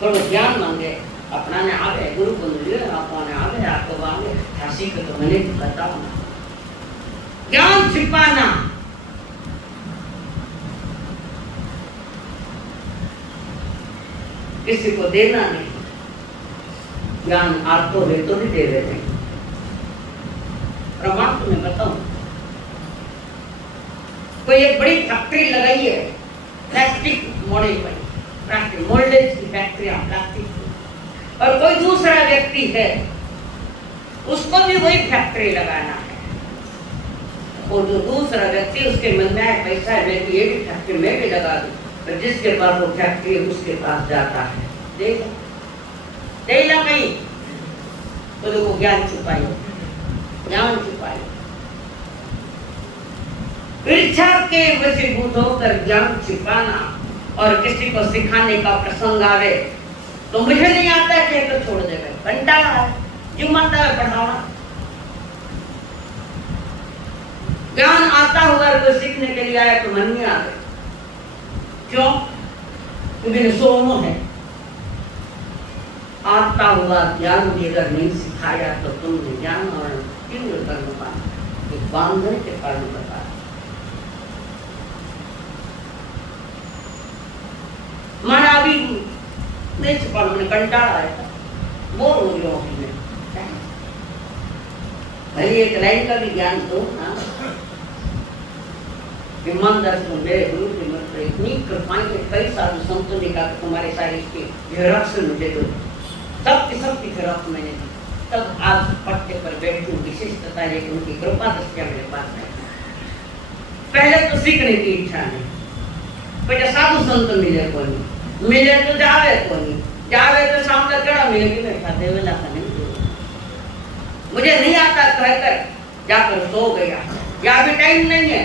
थोड़ा ज्ञान मांगे, अपना ने आवे, गुरु को मिले, अपने आवे, आपको मांगे, झांसी को तो मैंने बताओ ना। ज्ञान छिपाना, किसी को देना नहीं। ज्ञान आप तो ले तो नहीं दे रहे थे। प्रमाण तुम्हें बताऊं, कोई एक बड़ी फैक्ट्री लगाई है प्लास्टिक मॉडल पर, प्लास्टिक मोल्डेज की फैक्ट्रियां प्लास्टिक की, और कोई दूसरा व्यक्ति है उसको भी वही फैक्ट्री लगाना है, और जो दूसरा व्यक्ति उसके मन में है पैसा है मैं ये भी फैक्ट्री में भी लगा दूं, तो जिसके पास वो फैक्ट्री है उसके पास जाता है, देगा कहीं तो देखो ज्ञान छुपाई, ज्ञान छुपाई। इच्छा के वशीभूत होकर ज्ञान छिपाना और किसी को सिखाने का प्रसंग आवे तो मुझे नहीं आता है तो छोड़ देवे, कंटाला है, क्यों आता है पढ़ाना। ज्ञान आता हुआ कोई सीखने के लिए आया तो मन नहीं आवे, क्यों? क्योंकि सोमो है। आता हुआ ज्ञान भी अगर नहीं सिखाया तो तुमने ज्ञान और तीव्र कर्म का एक बांधने के कारण बताया। माना अभी नहीं छिपा, मैंने कंटाला आया था, बोर हो गया हूँ मैं, भले एक लाइन का भी ज्ञान दो ना। ईमानदार से मेरे गुरु की मत इतनी कृपाएं के कई साधु संतों ने कहा तुम्हारे सारे इसके झेरॉक्स मुझे दो, सबकी झेरॉक्स मैंने दी, तब आज पट्टे पर बैठी हूँ। विशिष्टता लेकिन उनकी कृपा दृष्टिया मेरे पास है। पहले तो सीखने की इच्छा नहीं, पहले साधु संत मिले को नहीं, मिले तो जावे को नहीं, जावे तो शाम तक कड़ा मिले भी बैठा देवेला का नहीं, मुझे नहीं आता कहकर जाकर सो गया, या भी टाइम नहीं है।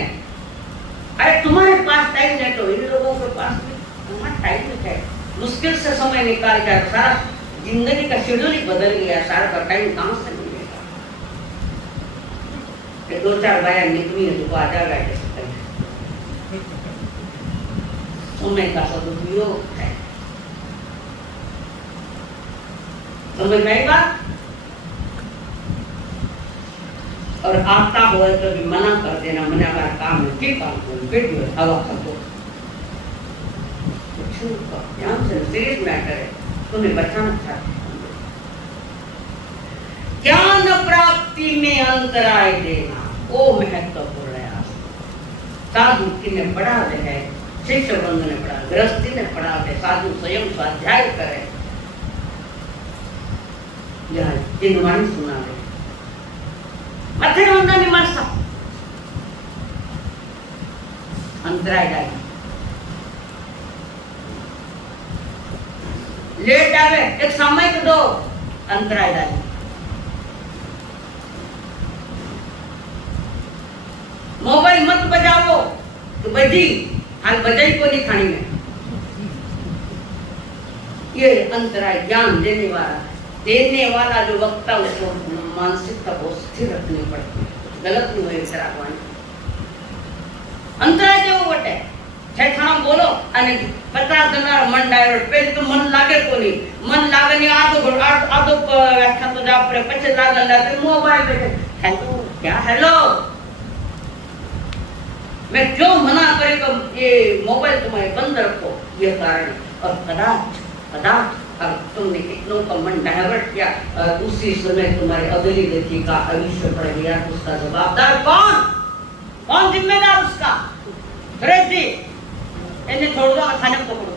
अरे तुम्हारे पास टाइम है तो इन लोगों के पास भी तुम्हारा टाइम है, मुश्किल से समय निकाल कर सारा जिंदगी का शेड्यूल ही बदल गया, सारा का टाइम कहाँ से मिलेगा। ये दो चार बाया निकली है तो आ जाएगा कैसे करें, समय का सदुपयोग है। समझ में आई बात? और आता हो तो भी मना कर देना, मना का काम है, ठीक काम करो, फिर जो हवा खो ध्यान से सीरियस मैटर है, तुम्हें बचाना चाहते हैं। ज्ञान प्राप्ति में अंतराय देना वो महत्वपूर्ण है। साधु ने पढ़ा है, शिष्य बंधु ने पढ़ा, गृहस्थी ने पढ़ा है, साधु स्वयं स्वाध्याय करे, यह जिनवाणी सुना है मथे वंदा नहीं मरसा अंतराय डाली लेट आवे एक सामयिक दो अंतराय डाली, मोबाइल मत बजाओ तो बजी हाल बजाई को नहीं खानी में, ये अंतराय ज्ञान देने वाला है। देने वाला जो वक्ता उसको मानसिकता बहुत स्थिर रखनी पड़ती है, गलत नहीं हुए शराबवानी अंतराय देवो बटे छे खाना बोलो અને 50 જણા મન ડાયવર્ટ પેલી તો મન લાગે કોની મન લાગે ની આદો વ્યાખ્યા તો જા પડે પછી લાગે લાગે મોબાઈલ બેઠે हेलो क्या हेलो मैं क्यों मना करे कि ये मोबाइल तुम्हारे बंद रखो, ये कारण। और कदाच अब तुमने कितनों का मन डायवर्ट किया और उसी समय तुम्हारे अगली गति का अविष्य पड़ गया, उसका जवाबदार कौन? कौन जिम्मेदार उसका? सुरेश जी इन्हें छोड़ दो, खाने को पकड़ो।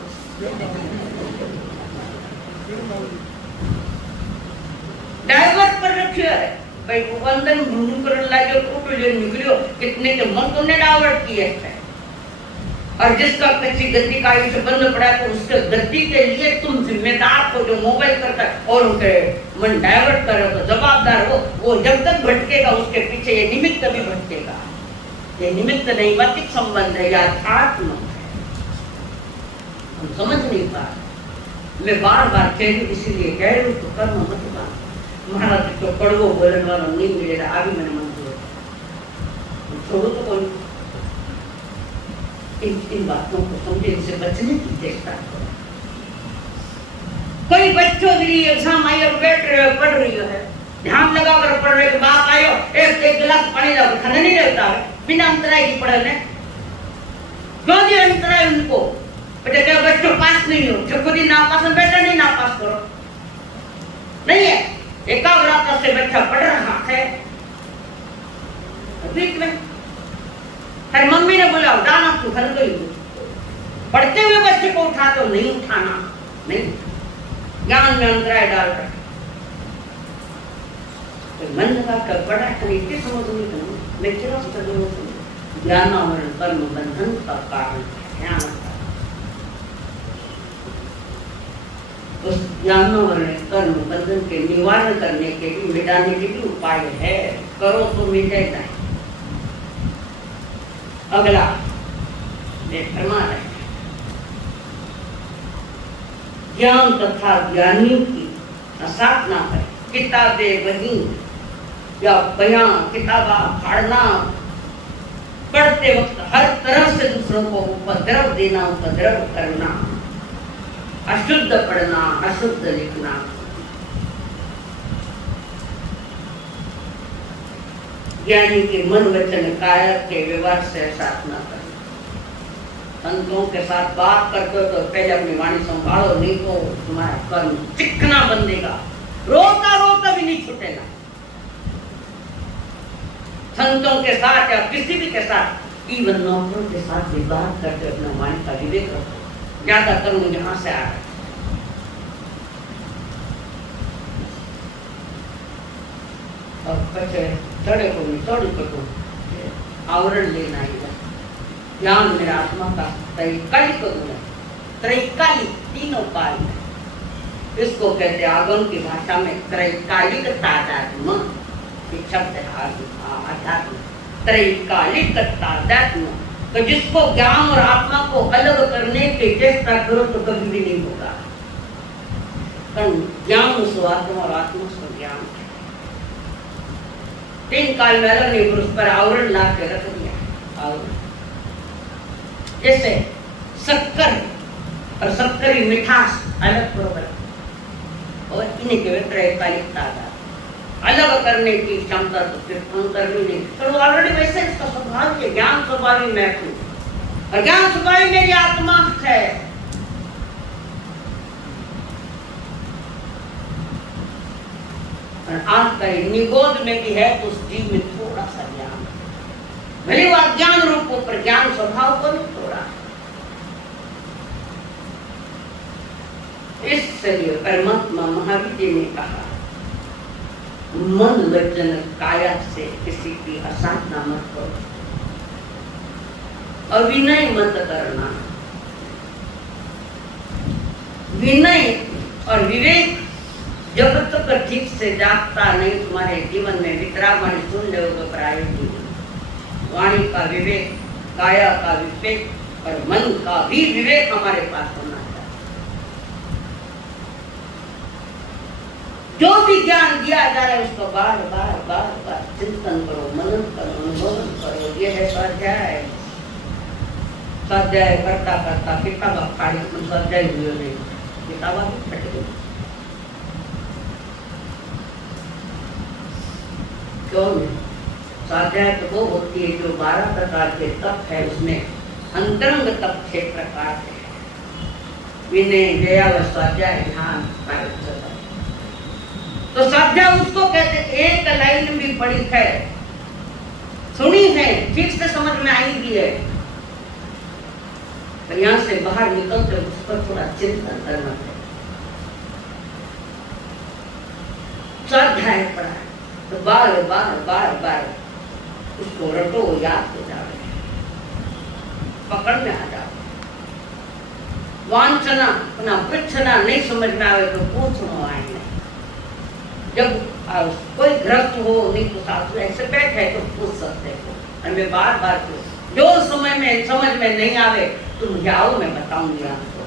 डायवर्ट पर रखियो है भाई, वो अंदर मुंह करने लगे फोटो ले निकलियो, कितने के मन तुमने डायवर्ट किए है। और जिसका किसी गति का आयुष्य बंद पड़ा तो उसके गति के लिए तुम जिम्मेदार हो, जो मोबाइल करता और उनके मन डायवर्ट कर रहे हो तो जवाबदार हो। वो जब तक भटकेगा उसके पीछे ये निमित्त भी भटकेगा, ये निमित्त नहीं वाचिक संबंध है, या आत्म है, हम समझ नहीं पा रहे। मैं बार बार कह रही हूँ, इसीलिए कह रही हूँ तो कर्म मत मान, महाराज तो कड़वो बोलने वाला नहीं मिलेगा, अभी मैंने मंजूर छोड़ो तो कोई इन बातों को समझे, इनसे बचने की चेष्टा करो। कोई बच्चों के लिए एग्जाम आई और बैठ रहे पढ़ रही है, ध्यान लगा कर पढ़ रहे, बाप आयो एक गिलास पानी लाओ, खाना नहीं रहता है बिना अंतराय की पढ़ने, क्यों दिया अंतराय उनको? बेटा क्या बच्चों पास नहीं हो, जो खुद ही नापास है, बेटा नहीं नापास करो, नहीं है, एकाग्रता से बच्चा पढ़ रहा है। ठीक में हर मम्मी ने बोला जाओ, जाना तू घर गई। पढ़ते हुए बच्चे को उठा तो नहीं उठाना, नहीं, ज्ञान में अंतराय डाल रहे। तो मन लगा कर पढ़ा तो इतने समझ नहीं करूँ मैं क्या करूँ। ज्ञान और कर्म बंधन का कारण ध्यान, उस ज्ञान और कर्म बंधन के निवारण करने के लिए, मिटाने के लिए उपाय है, करो तो मिटेगा। अगला फरमा रहे ज्ञान तथा ज्ञानियों की साधना करें। किताबें वही या बयां किताबा फाड़ना, पढ़ते वक्त हर तरह से दूसरों को उपद्रव देना, उपद्रव करना, अशुद्ध पढ़ना, अशुद्ध लिखना, ज्ञानी के मन वचन काया के व्यवहार से साथ न करना। संतों के साथ बात करते हो तो पहले अपनी वाणी संभालो, नहीं तो तुम्हारा कर्म चिकना बंधेगा, रोता रोता भी नहीं छूटेगा। संतों के साथ या किसी भी के साथ, इवन नौकरों के साथ भी बात करते अपना वाणी का विवेक रखो। ज्यादा कर्म यहाँ से आ रहा है। और बच्चे थोड़े को नहीं, थोड़ी को आवरण लेना ही है। ज्ञान मेरा आत्मा का त्रैकालिक गुण है, त्रैकालिक, तीनों काल में। इसको कहते आगम की भाषा में त्रैकालिक तादात्म्य, एक शब्द है आध्यात्म, त्रैकालिक तादात्म्य। तो जिसको ज्ञान और आत्मा को अलग करने के चेष्टा करो तो कभी भी नहीं होगा। ज्ञान सो आत्मा और आत्मा सो ज्ञान, तीन काल में अलग नहीं, उस पर आवरण ला के रख दिया। आवरण जैसे शक्कर और शक्करी मिठास अलग बरोबर, और इन्हीं के त्रैकालिक तादाद अलग करने की क्षमता तो फिर अंतर भी नहीं। तो ऑलरेडी वैसे इसका स्वभाव है, ज्ञान स्वभाव ही मैं हूँ और ज्ञान स्वभाव ही मेरी आत्मा है। आपका निगोद में भी है तो उस जीव में थोड़ा सा ज्ञान, भले वो अज्ञान रूप हो पर ज्ञान स्वभाव को नहीं तोड़ा। इसलिए परमात्मा महावीर जी ने कहा, मन वचन काया से किसी की असाधना मत करो और विनय मत करना। विनय और विवेक जब तक ठीक से जागता नहीं तुम्हारे जीवन में, वितरागवाणी सुन लो तो प्रायोगी वाणी का विवेक, काया का विवेक और मन का भी विवेक हमारे पास होना चाहिए। जो भी ज्ञान दिया जा रहा है उसको बार बार बार बार चिंतन करो, मनन करो, अनुभव करो। ये है स्वाध्याय। स्वाध्याय करता करता किताबा फाड़ी तो स्वाध्याय हुए नहीं, किताबा भी फट गई। क्यों नहीं? स्वाध्याय तो वो होती है जो 12 प्रकार के तप है, उसमें अंतरंग तप 6 प्रकार के है। विनय, दया व स्वाध्याय, ध्यान, कार्यक्षमता। तो स्वाध्याय उसको कहते, एक लाइन भी पढ़ी है, सुनी है, ठीक से समझ में आई भी है, पर यहाँ से बाहर निकलते उस पर थोड़ा चिंतन करना है। स्वाध्याय पढ़ा है तो बार बार बार बार उसको रटो, याद हो जाए, पकड़ में आ जाओ। वांछना अपना पृच्छना नहीं समझ में आवे तो पूछना आएंगे। जब कोई ग्रस्त हो, नहीं तो सासू ऐसे बैठे तो पूछ सकते हो। और मैं बार बार पूछ, जो समय में समझ में नहीं आवे तुम जाओ, मैं बताऊंगी आपको।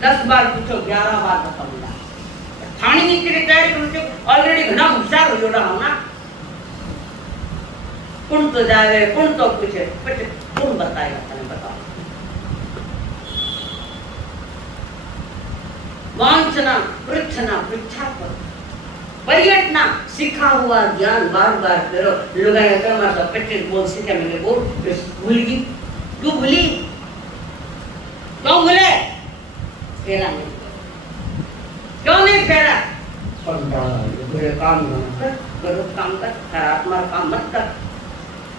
10 बार पूछो, 11 बार बताऊंगा। थानी की तैयारी करो, ऑलरेडी घना होशियार हो जोड़ा हम ना। कौन तो जावे, कौन तो पूछे, कौन बताएगा, तने बताओ। वांछना, पृच्छना, पृच्छा करो, पर्यटना, सीखा हुआ ज्ञान बार बार करो। लोग माता पेटे बोल सीखे, मैंने बोल भूल गई, क्यों भूली, क्यों भूले, फेरा नहीं, क्यों नहीं फेरा, बुरे काम कर, गलत काम कर, खराब काम मत कर।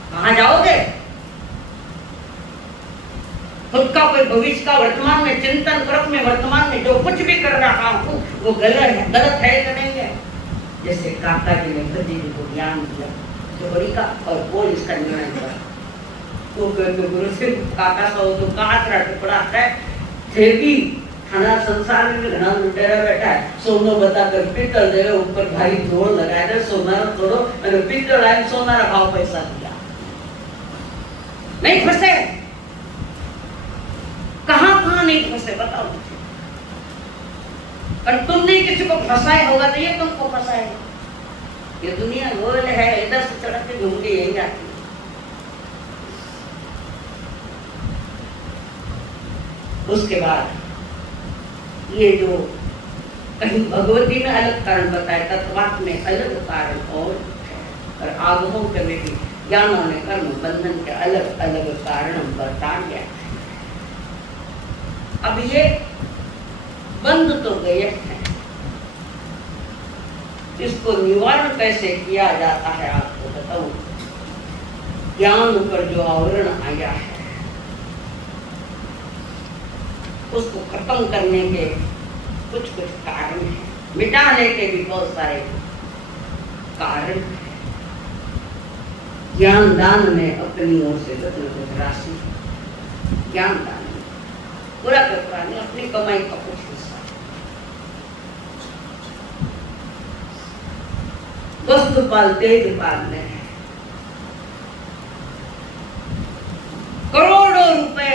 कहाँ जाओगे? खुद का कोई भविष्य का वर्तमान में चिंतन करो, मैं वर्तमान में जो कुछ भी कर रहा हूँ वो गलत है कि नहीं है। जैसे काका जी ने भज्जी जी को ज्ञान दिया जोड़ी का और बोल इसका निर्णय हुआ, वो गुरु से काका सा तो कातरा टुकड़ा है थे भी खाना संसार में घना लुटेरा बैठा है, सोनो बता कर पीतल दे ऊपर भारी जोड़ लगाया दे, सोना थोड़ो और पीतल आए सोना भाव पैसा दिया, नहीं फंसे। कहां नहीं फंसे बताओ मुझे। पर तुमने किसी को फंसाया होगा तो ये तुमको फंसाएगा। ये दुनिया गोल है, इधर से चढ़ के घूम के यही जाती है। उसके बाद ये जो कहीं भगवती में अलग कारण बताया, तत्वात में अलग कारण और आगमों के में भी ज्ञानों ने कर्म बंधन के अलग अलग कारण बता दिया। अब ये बंद तो गए हैं, इसको निवारण कैसे किया जाता है आपको बताऊं। ज्ञान पर जो आवरण आया है उसको खत्म करने के कुछ कारण हैं, मिटाने के भी बहुत सारे कारण हैं। ज्ञान दान में अपनी ओर से कुछ राशि ज्ञान दान में पूरा का पूरा नहीं, अपनी कमाई का कुछ हिस्सा। वस्तुपाल तेजपाल ने करोड़ों रुपए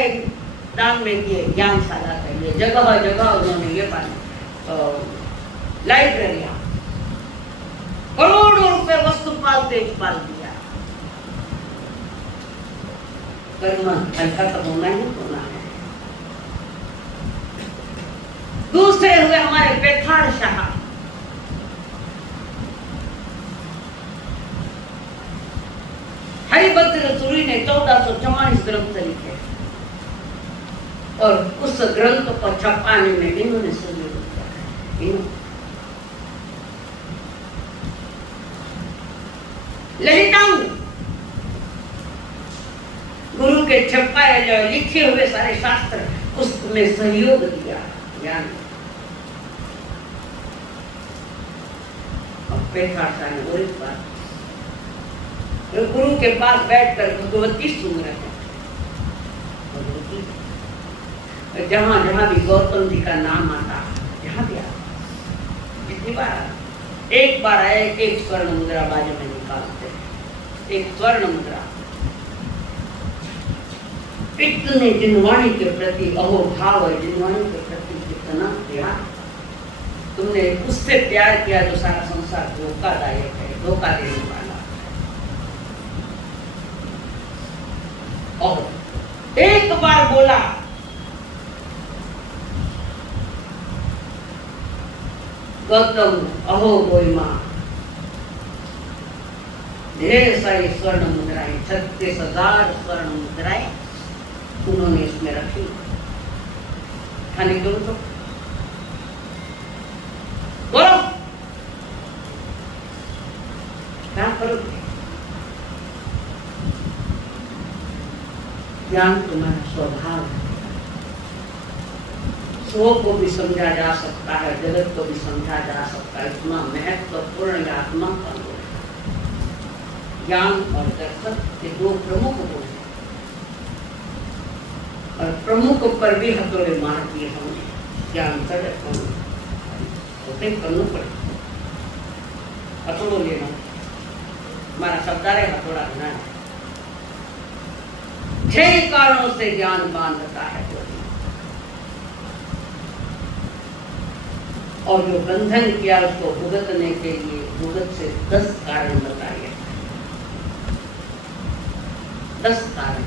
दान में दिए ज्ञानशाला के लिए, जगह जगह उन्होंने ये लाइब्रेरिया करोड़ों रुपए वस्तुपाल तेजपाल दिया। कर्म हल्का तो होना ही होना है। दूसरे हुए हमारे पेठार शाह, हरिभद्र सूरी ने 1444 ग्रंथ लिखे और उस ग्रंथ को छपाने में इन्होंने सहयोग किया। ललितांग गुरु के छपाए जो लिखे हुए सारे शास्त्र उसमें सहयोग दिया ज्ञान। गुरु के पास बैठकर भगवती सुन रहे हैं। जहां जहां भी गौतम जी का नाम आता, जहां भी आता, जितनी बार एक बार आए एक स्वर्ण मुद्रा बाजू में निकालते, एक स्वर्ण मुद्रा। इतने जिनवाणी के प्रति अहोभाव है, जिनवाणी के प्रति कितना प्यार। तुमने उससे प्यार किया जो सारा संसार धोखादायक है, धोखा देने वाला। और एक बार बोला गौतम अहो गोई मां, ढेर सारी स्वर्ण मुद्राएं, 36,000 स्वर्ण मुद्राएं उन्होंने इसमें रखी। खाने दो तो बोलो क्या करोगे? ज्ञान तुम्हारा स्वभाव है। स्व को भी समझा जा सकता है, जगत को भी समझा जा सकता है। इतना महत्वपूर्ण आत्मा का ज्ञान और दर्शन ये दो प्रमुख गुण हैं। और प्रमुख पर भी हथौड़े मार दिए हमने। ज्ञान कर करना पड़े, हथौड़ो लेना हमारा शब्दारे हथौड़ा बना है। 6 कारणों से ज्ञान बांधता है और जो बंधन किया उसको भुगतने के लिए भुगत से 10 कारण बताए। 10 कारण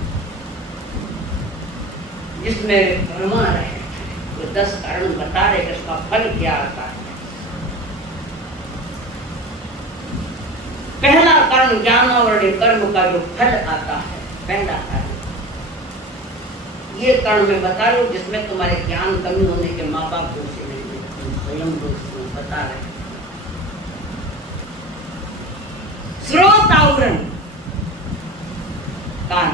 जिसमें भ्रमा रहे, वो 10 कारण बता रहे कि उसका फल क्या आता है। पहला कारण ज्ञान और कर्म का जो फल आता है, पहला कारण ये कारण मैं बता रहा हूं जिसमें तुम्हारे ज्ञान कमी होने के माँ बाप दोषी नहीं है, तुम स्वयं दोषी बता रहे। स्रोत आवरण कान,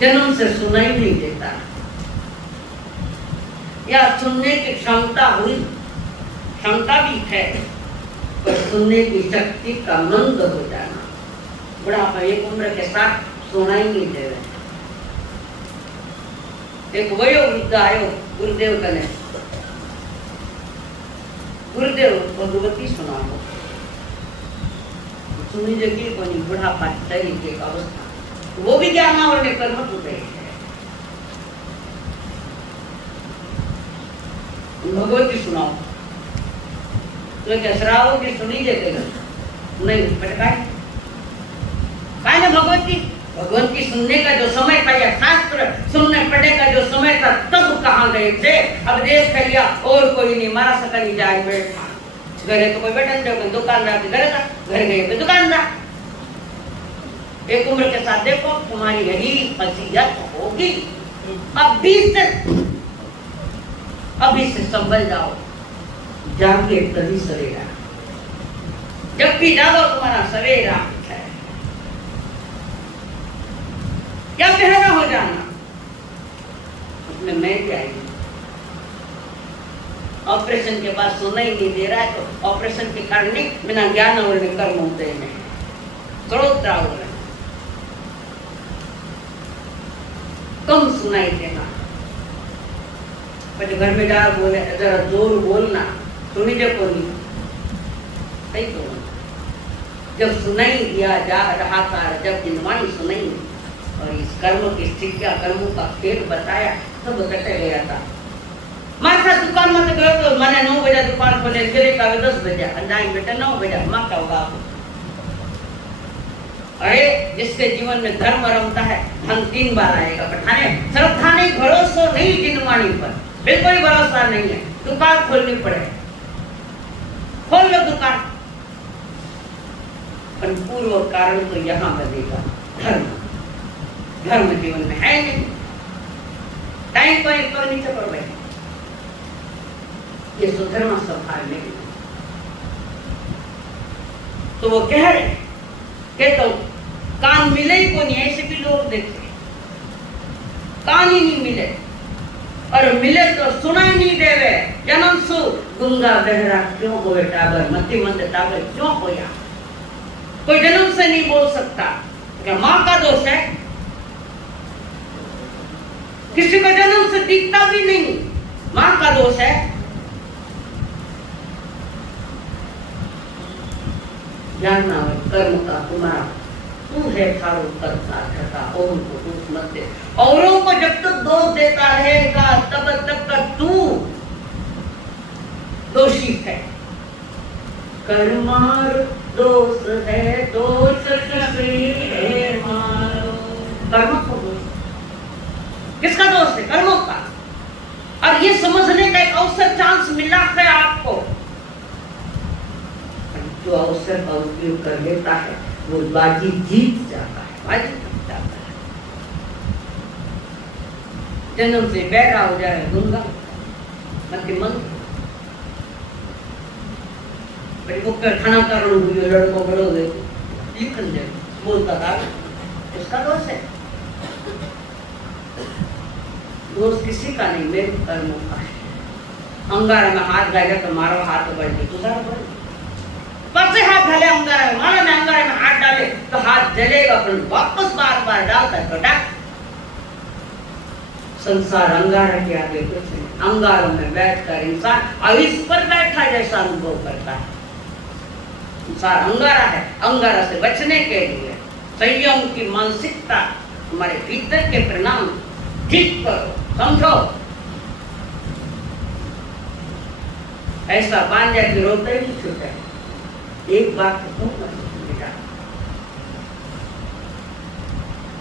जन्म से सुनाई नहीं देता, या सुनने की क्षमता हुई, क्षमता भी है, पर सुनने की शक्ति का मंद हो जाना। बुढ़ापा एक उम्र के साथ सुनाई नहीं दे रहे। एक वयोवृद्ध आयो गुरुदेव कने, गुरुदेव भगवती सुनाओ। सुनी जगी कोनी बुढ़ापा शरीर की अवस्था, वो भी ज्ञानावर ने कर्म हो गए है। भगवती सुनाओ तो क्या श्रावो की सुनी जाएगा नहीं, पटकाए काय ना भगवती। भगवती सुनने का जो समय था या शास्त्र सुनने पढ़ने का जो समय था तब कहाँ गए थे। अब देश कर लिया और कोई नहीं, मारा सका नहीं जाए बैठा घरे तो कोई बैठा नहीं, दुकानदार घर का घर गए तो दुकानदार। एक उम्र के साथ देखो तुम्हारी यही फसीयत होगी। अभी से संभल जाओ, जाके तभी सवेरा, जब भी जाओ तुम्हारा सवेरा है। क्या बेहरा हो जाना उसमें मैं भी आई। ऑपरेशन के बाद सुनाई नहीं दे रहा है तो ऑपरेशन के कारण नहीं, बिना ज्ञान और कर्म होते हैं करोड़ा हो रहे, कम सुनाई देना। पर घर में जा बोले जरा जोर बोलना, सुनी जब बोली सही तो। जब सुनाई दिया जा रहा था, जब जिनवाणी सुनाई और इस कर्म की स्थितियां कर्मों का खेल बताया तब तो कटे गया था। माता दुकान में गए तो मैंने 9 बजे दुकान खोले, गिरे का 10 बजे अंजाई बेटा 9 बजे माँ क्या होगा आपको। अरे जिसके जीवन में धर्म रमता है धन 3 बार आएगा। पठाने श्रद्धा नहीं, भरोसा नहीं, जिनवाणी पर बिल्कुल भरोसा नहीं है। दुकान खोलनी पड़े, खोल लो दुकान, पर पूर्व कारण तो यहाँ बनेगा धर्म। धर्म जीवन में है नहीं, टाइम पर नीचे पड़ गए, ये सुधर्म स्वभाव नहीं। तो वो कह रहे कि तो कान मिले ही को नहीं, ऐसे भी लोग देखे कान ही नहीं मिले, और मिले तो सुना ही नहीं देवे। जन्म सु गुंगा बहरा क्यों होए टाबर, मति मंद टाबर क्यों होया। कोई जन्म से नहीं बोल सकता, क्या माँ का दोष है? किसी का जन्म से दिखता भी नहीं, माँ का दोष है। जानना कर्म का तुम्हारा तू है थारो करता करता, और को दोष मत दे। औरों को जब तक दोष देता रहेगा तब तक का तू दोषी है। कर्मार दोष है, दोष किसी है मारो। कर्म को दोष, किसका दोष है? कर्मों का। और ये समझने का एक अवसर, चांस मिला है आपको, जो अवसर का उपयोग कर लेता है वो बाजी जीत जाता है, बाजी जीत जाता है। जन्म से बैठा हो जाए गुंगा मत मन बड़ी मुक्कर खाना कर हुई लड़कों बड़ो दे लिखन दे बोलता था, उसका दोष है। दोष किसी का नहीं, मेरे कर्मों का है। अंगारा में हाथ डालेगा तो मारो हाथ बढ़ गई, तुझा बढ़ पर से हाथ डाले अंगारा में, मानो मैं अंगारे में हाथ डाले तो हाथ जलेगा, पर वापस बार बार डालता है तो डाक। संसार अंगारा के आगे कुछ नहीं। अंगारों में बैठकर इंसान अविष पर बैठा जैसा अनुभव करता है। संसार अंगारा है, अंगारा से बचने के लिए संयम की मानसिकता हमारे भीतर के परिणाम ठीक करो, समझो। ऐसा बांध जाए कि रोते ही छूटे। एक बात तो बेटा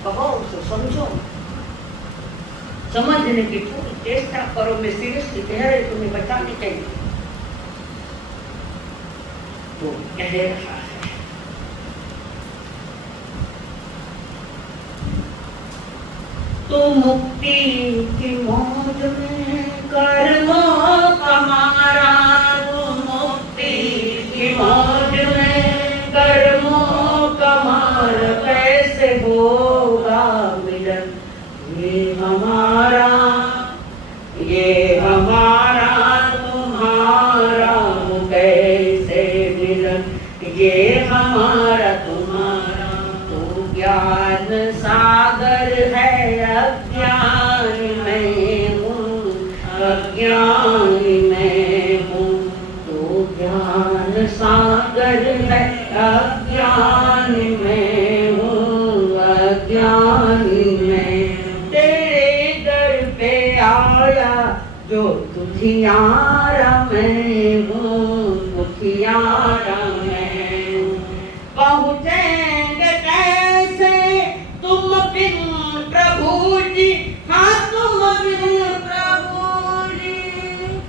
कहो, उसे समझो, समझने की पूरी चेष्टा करो। मैं सीरियसली कह रही, तुम्हें बचाने चाहिए। तो कह रहा है तो मुक्ति की मौज में कर्मों का मारा, तो मुक्ति की मौज में कर्मों का मारा, कैसे होगा मिलन ये हमारा तुम्हारा कैसे मिलन, ये हमारा तुम्हारा। तू ज्ञान सागर है, अज्ञान में हूँ, अज्ञान में हूँ। तू ज्ञान सागर है, अज्ञान में हूँ, अज्ञान में। तेरे दर पे आया जो दुखियारा मैं हूँ, दुखियारा मैं हूँ। पहुँचेंगे कैसे तुम बिन प्रभु जी, हाँ तुम बिन प्रभु जी।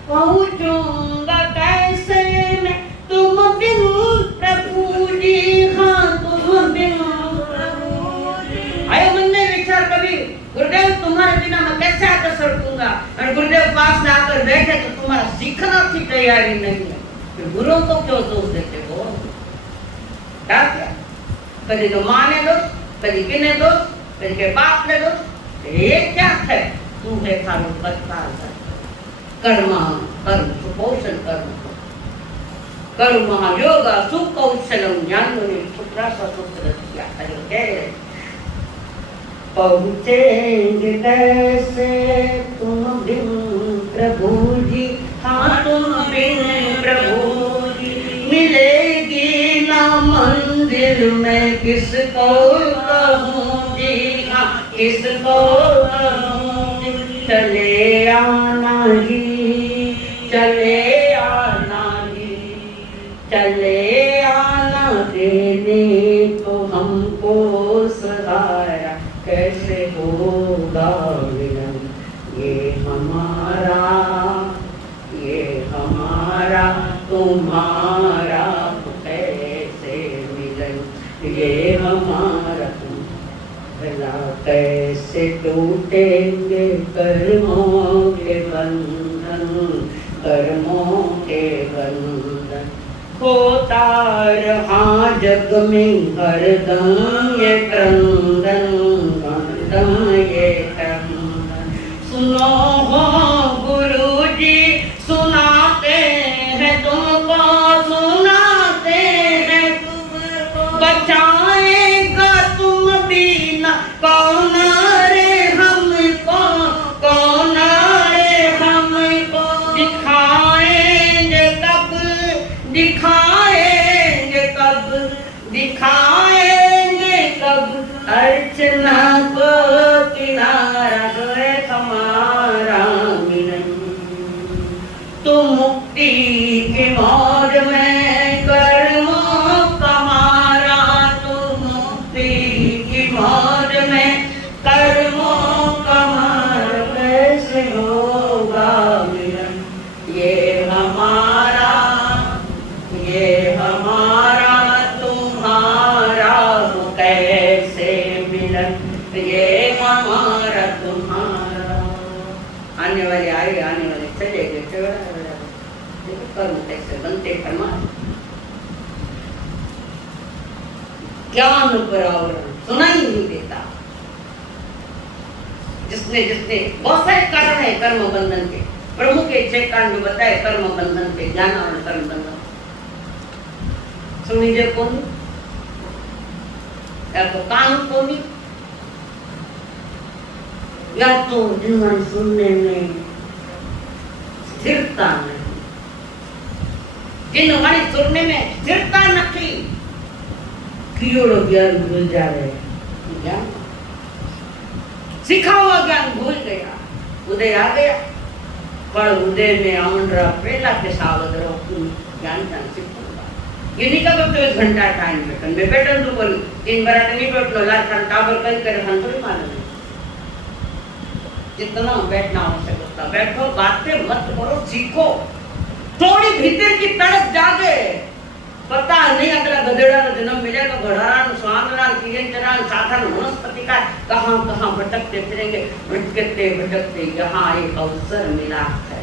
पहुँचूंगा कैसे मैं तुम बिन प्रभु जी, हाँ तुम बिन प्रभु जी। आयो मन में विचार कभी, गुरुदेव तुम्हारे बिना मैं कैसे आकर सड़कूंगा। और गुरुदेव पास में आकर बैठे तो तुम्हारा सीखना की तैयारी नहीं है, तो गुरु को क्यों दोष देते हो? क्या कभी तो माँ ने दोष, कभी किने दोष, कभी के बाप ने दोष। ये क्या है? तू है खाली बता कर्म, कर्म सुकौशल कर्म, कर्म योगा सुकौशलम ज्ञान सूत्र किया। पहुँचेंगे कैसे तुम बिन प्रभु जी, हाँ तुम बिन प्रभु जी। मिलेगी ना मंदिर में किसको कहूँ जी, हाँ किसको कहूँ। चले आना ही, चले आना ही, चले आना देने तो हमको सहारा। कैसे होगा मिलन, ये हमारा तुम्हारा कैसे मिलन, ये हमारा भला कैसे टूटेंगे कर्मों के बंधन, कर्मों के बंधन। होता रहा जग में हरदम ये क्रंदन, क्रंदन ये क्रंदन। सुनो हो गुरु जी सुनाते हैं तुमको, सुनाते हैं तुमको। बचाएगा तुम बिना कौन रे हमको, कौन रे हमको। दिखाएंगे कब, दिखाएंगे कब, दिखाएंगे कब अर्चना को किनारा गए हमारा मिलन। तो मुक्ति की मौज में कर्मों कमारा, तो मुक्ति की मौज में कर्मों कमार। कैसे होगा मिलन, ये हमारा तुम्हारा कैसे मिलन, ये हमारा तुम्हारा। आने वाले आए, आने वाले चले गए। देखो कर्म कैसे बनते फरमान। ज्ञान पर आवरण सुनाई नहीं देता। जिसने जिसने बहुत सारे कारण है कर्म बंधन के, प्रमुख के 6 कारण जो बताए कर्म बंधन के, ज्ञान और कर्म बंधन। सुनिए कौन, या तो कान कौन, या तो जीवन सुनने में स्थिरता नहीं, जिन्होंने सुनने में स्थिरता नहीं, कियोड़ो ज्ञान भूल जावे। ज्ञान सीखा हुआ ज्ञान भूल गया, उदय आ गया पर उदय में आमंडरा पहला के सावध रहो। ज्ञान सीखूंगा ये नहीं कब 24 घंटा टाइम बैठन मैं बैठन तो बोली 3 बराटे नहीं बैठलो लाल खान टाबर कहीं करे हम थोड़ी मालूम। जितना बैठना हो सकता बैठो, बातें मत करो, सीखो। थोड़ी भीतर की तड़प जागे। पता नहीं अगला गधेड़ा का जन्म मिलेगा, घोड़ारान स्वांगरान तीजन साधन वनस्पति का कहाँ कहाँ भटकते फिरेंगे। भटकते भटकते यहाँ एक अवसर मिला है।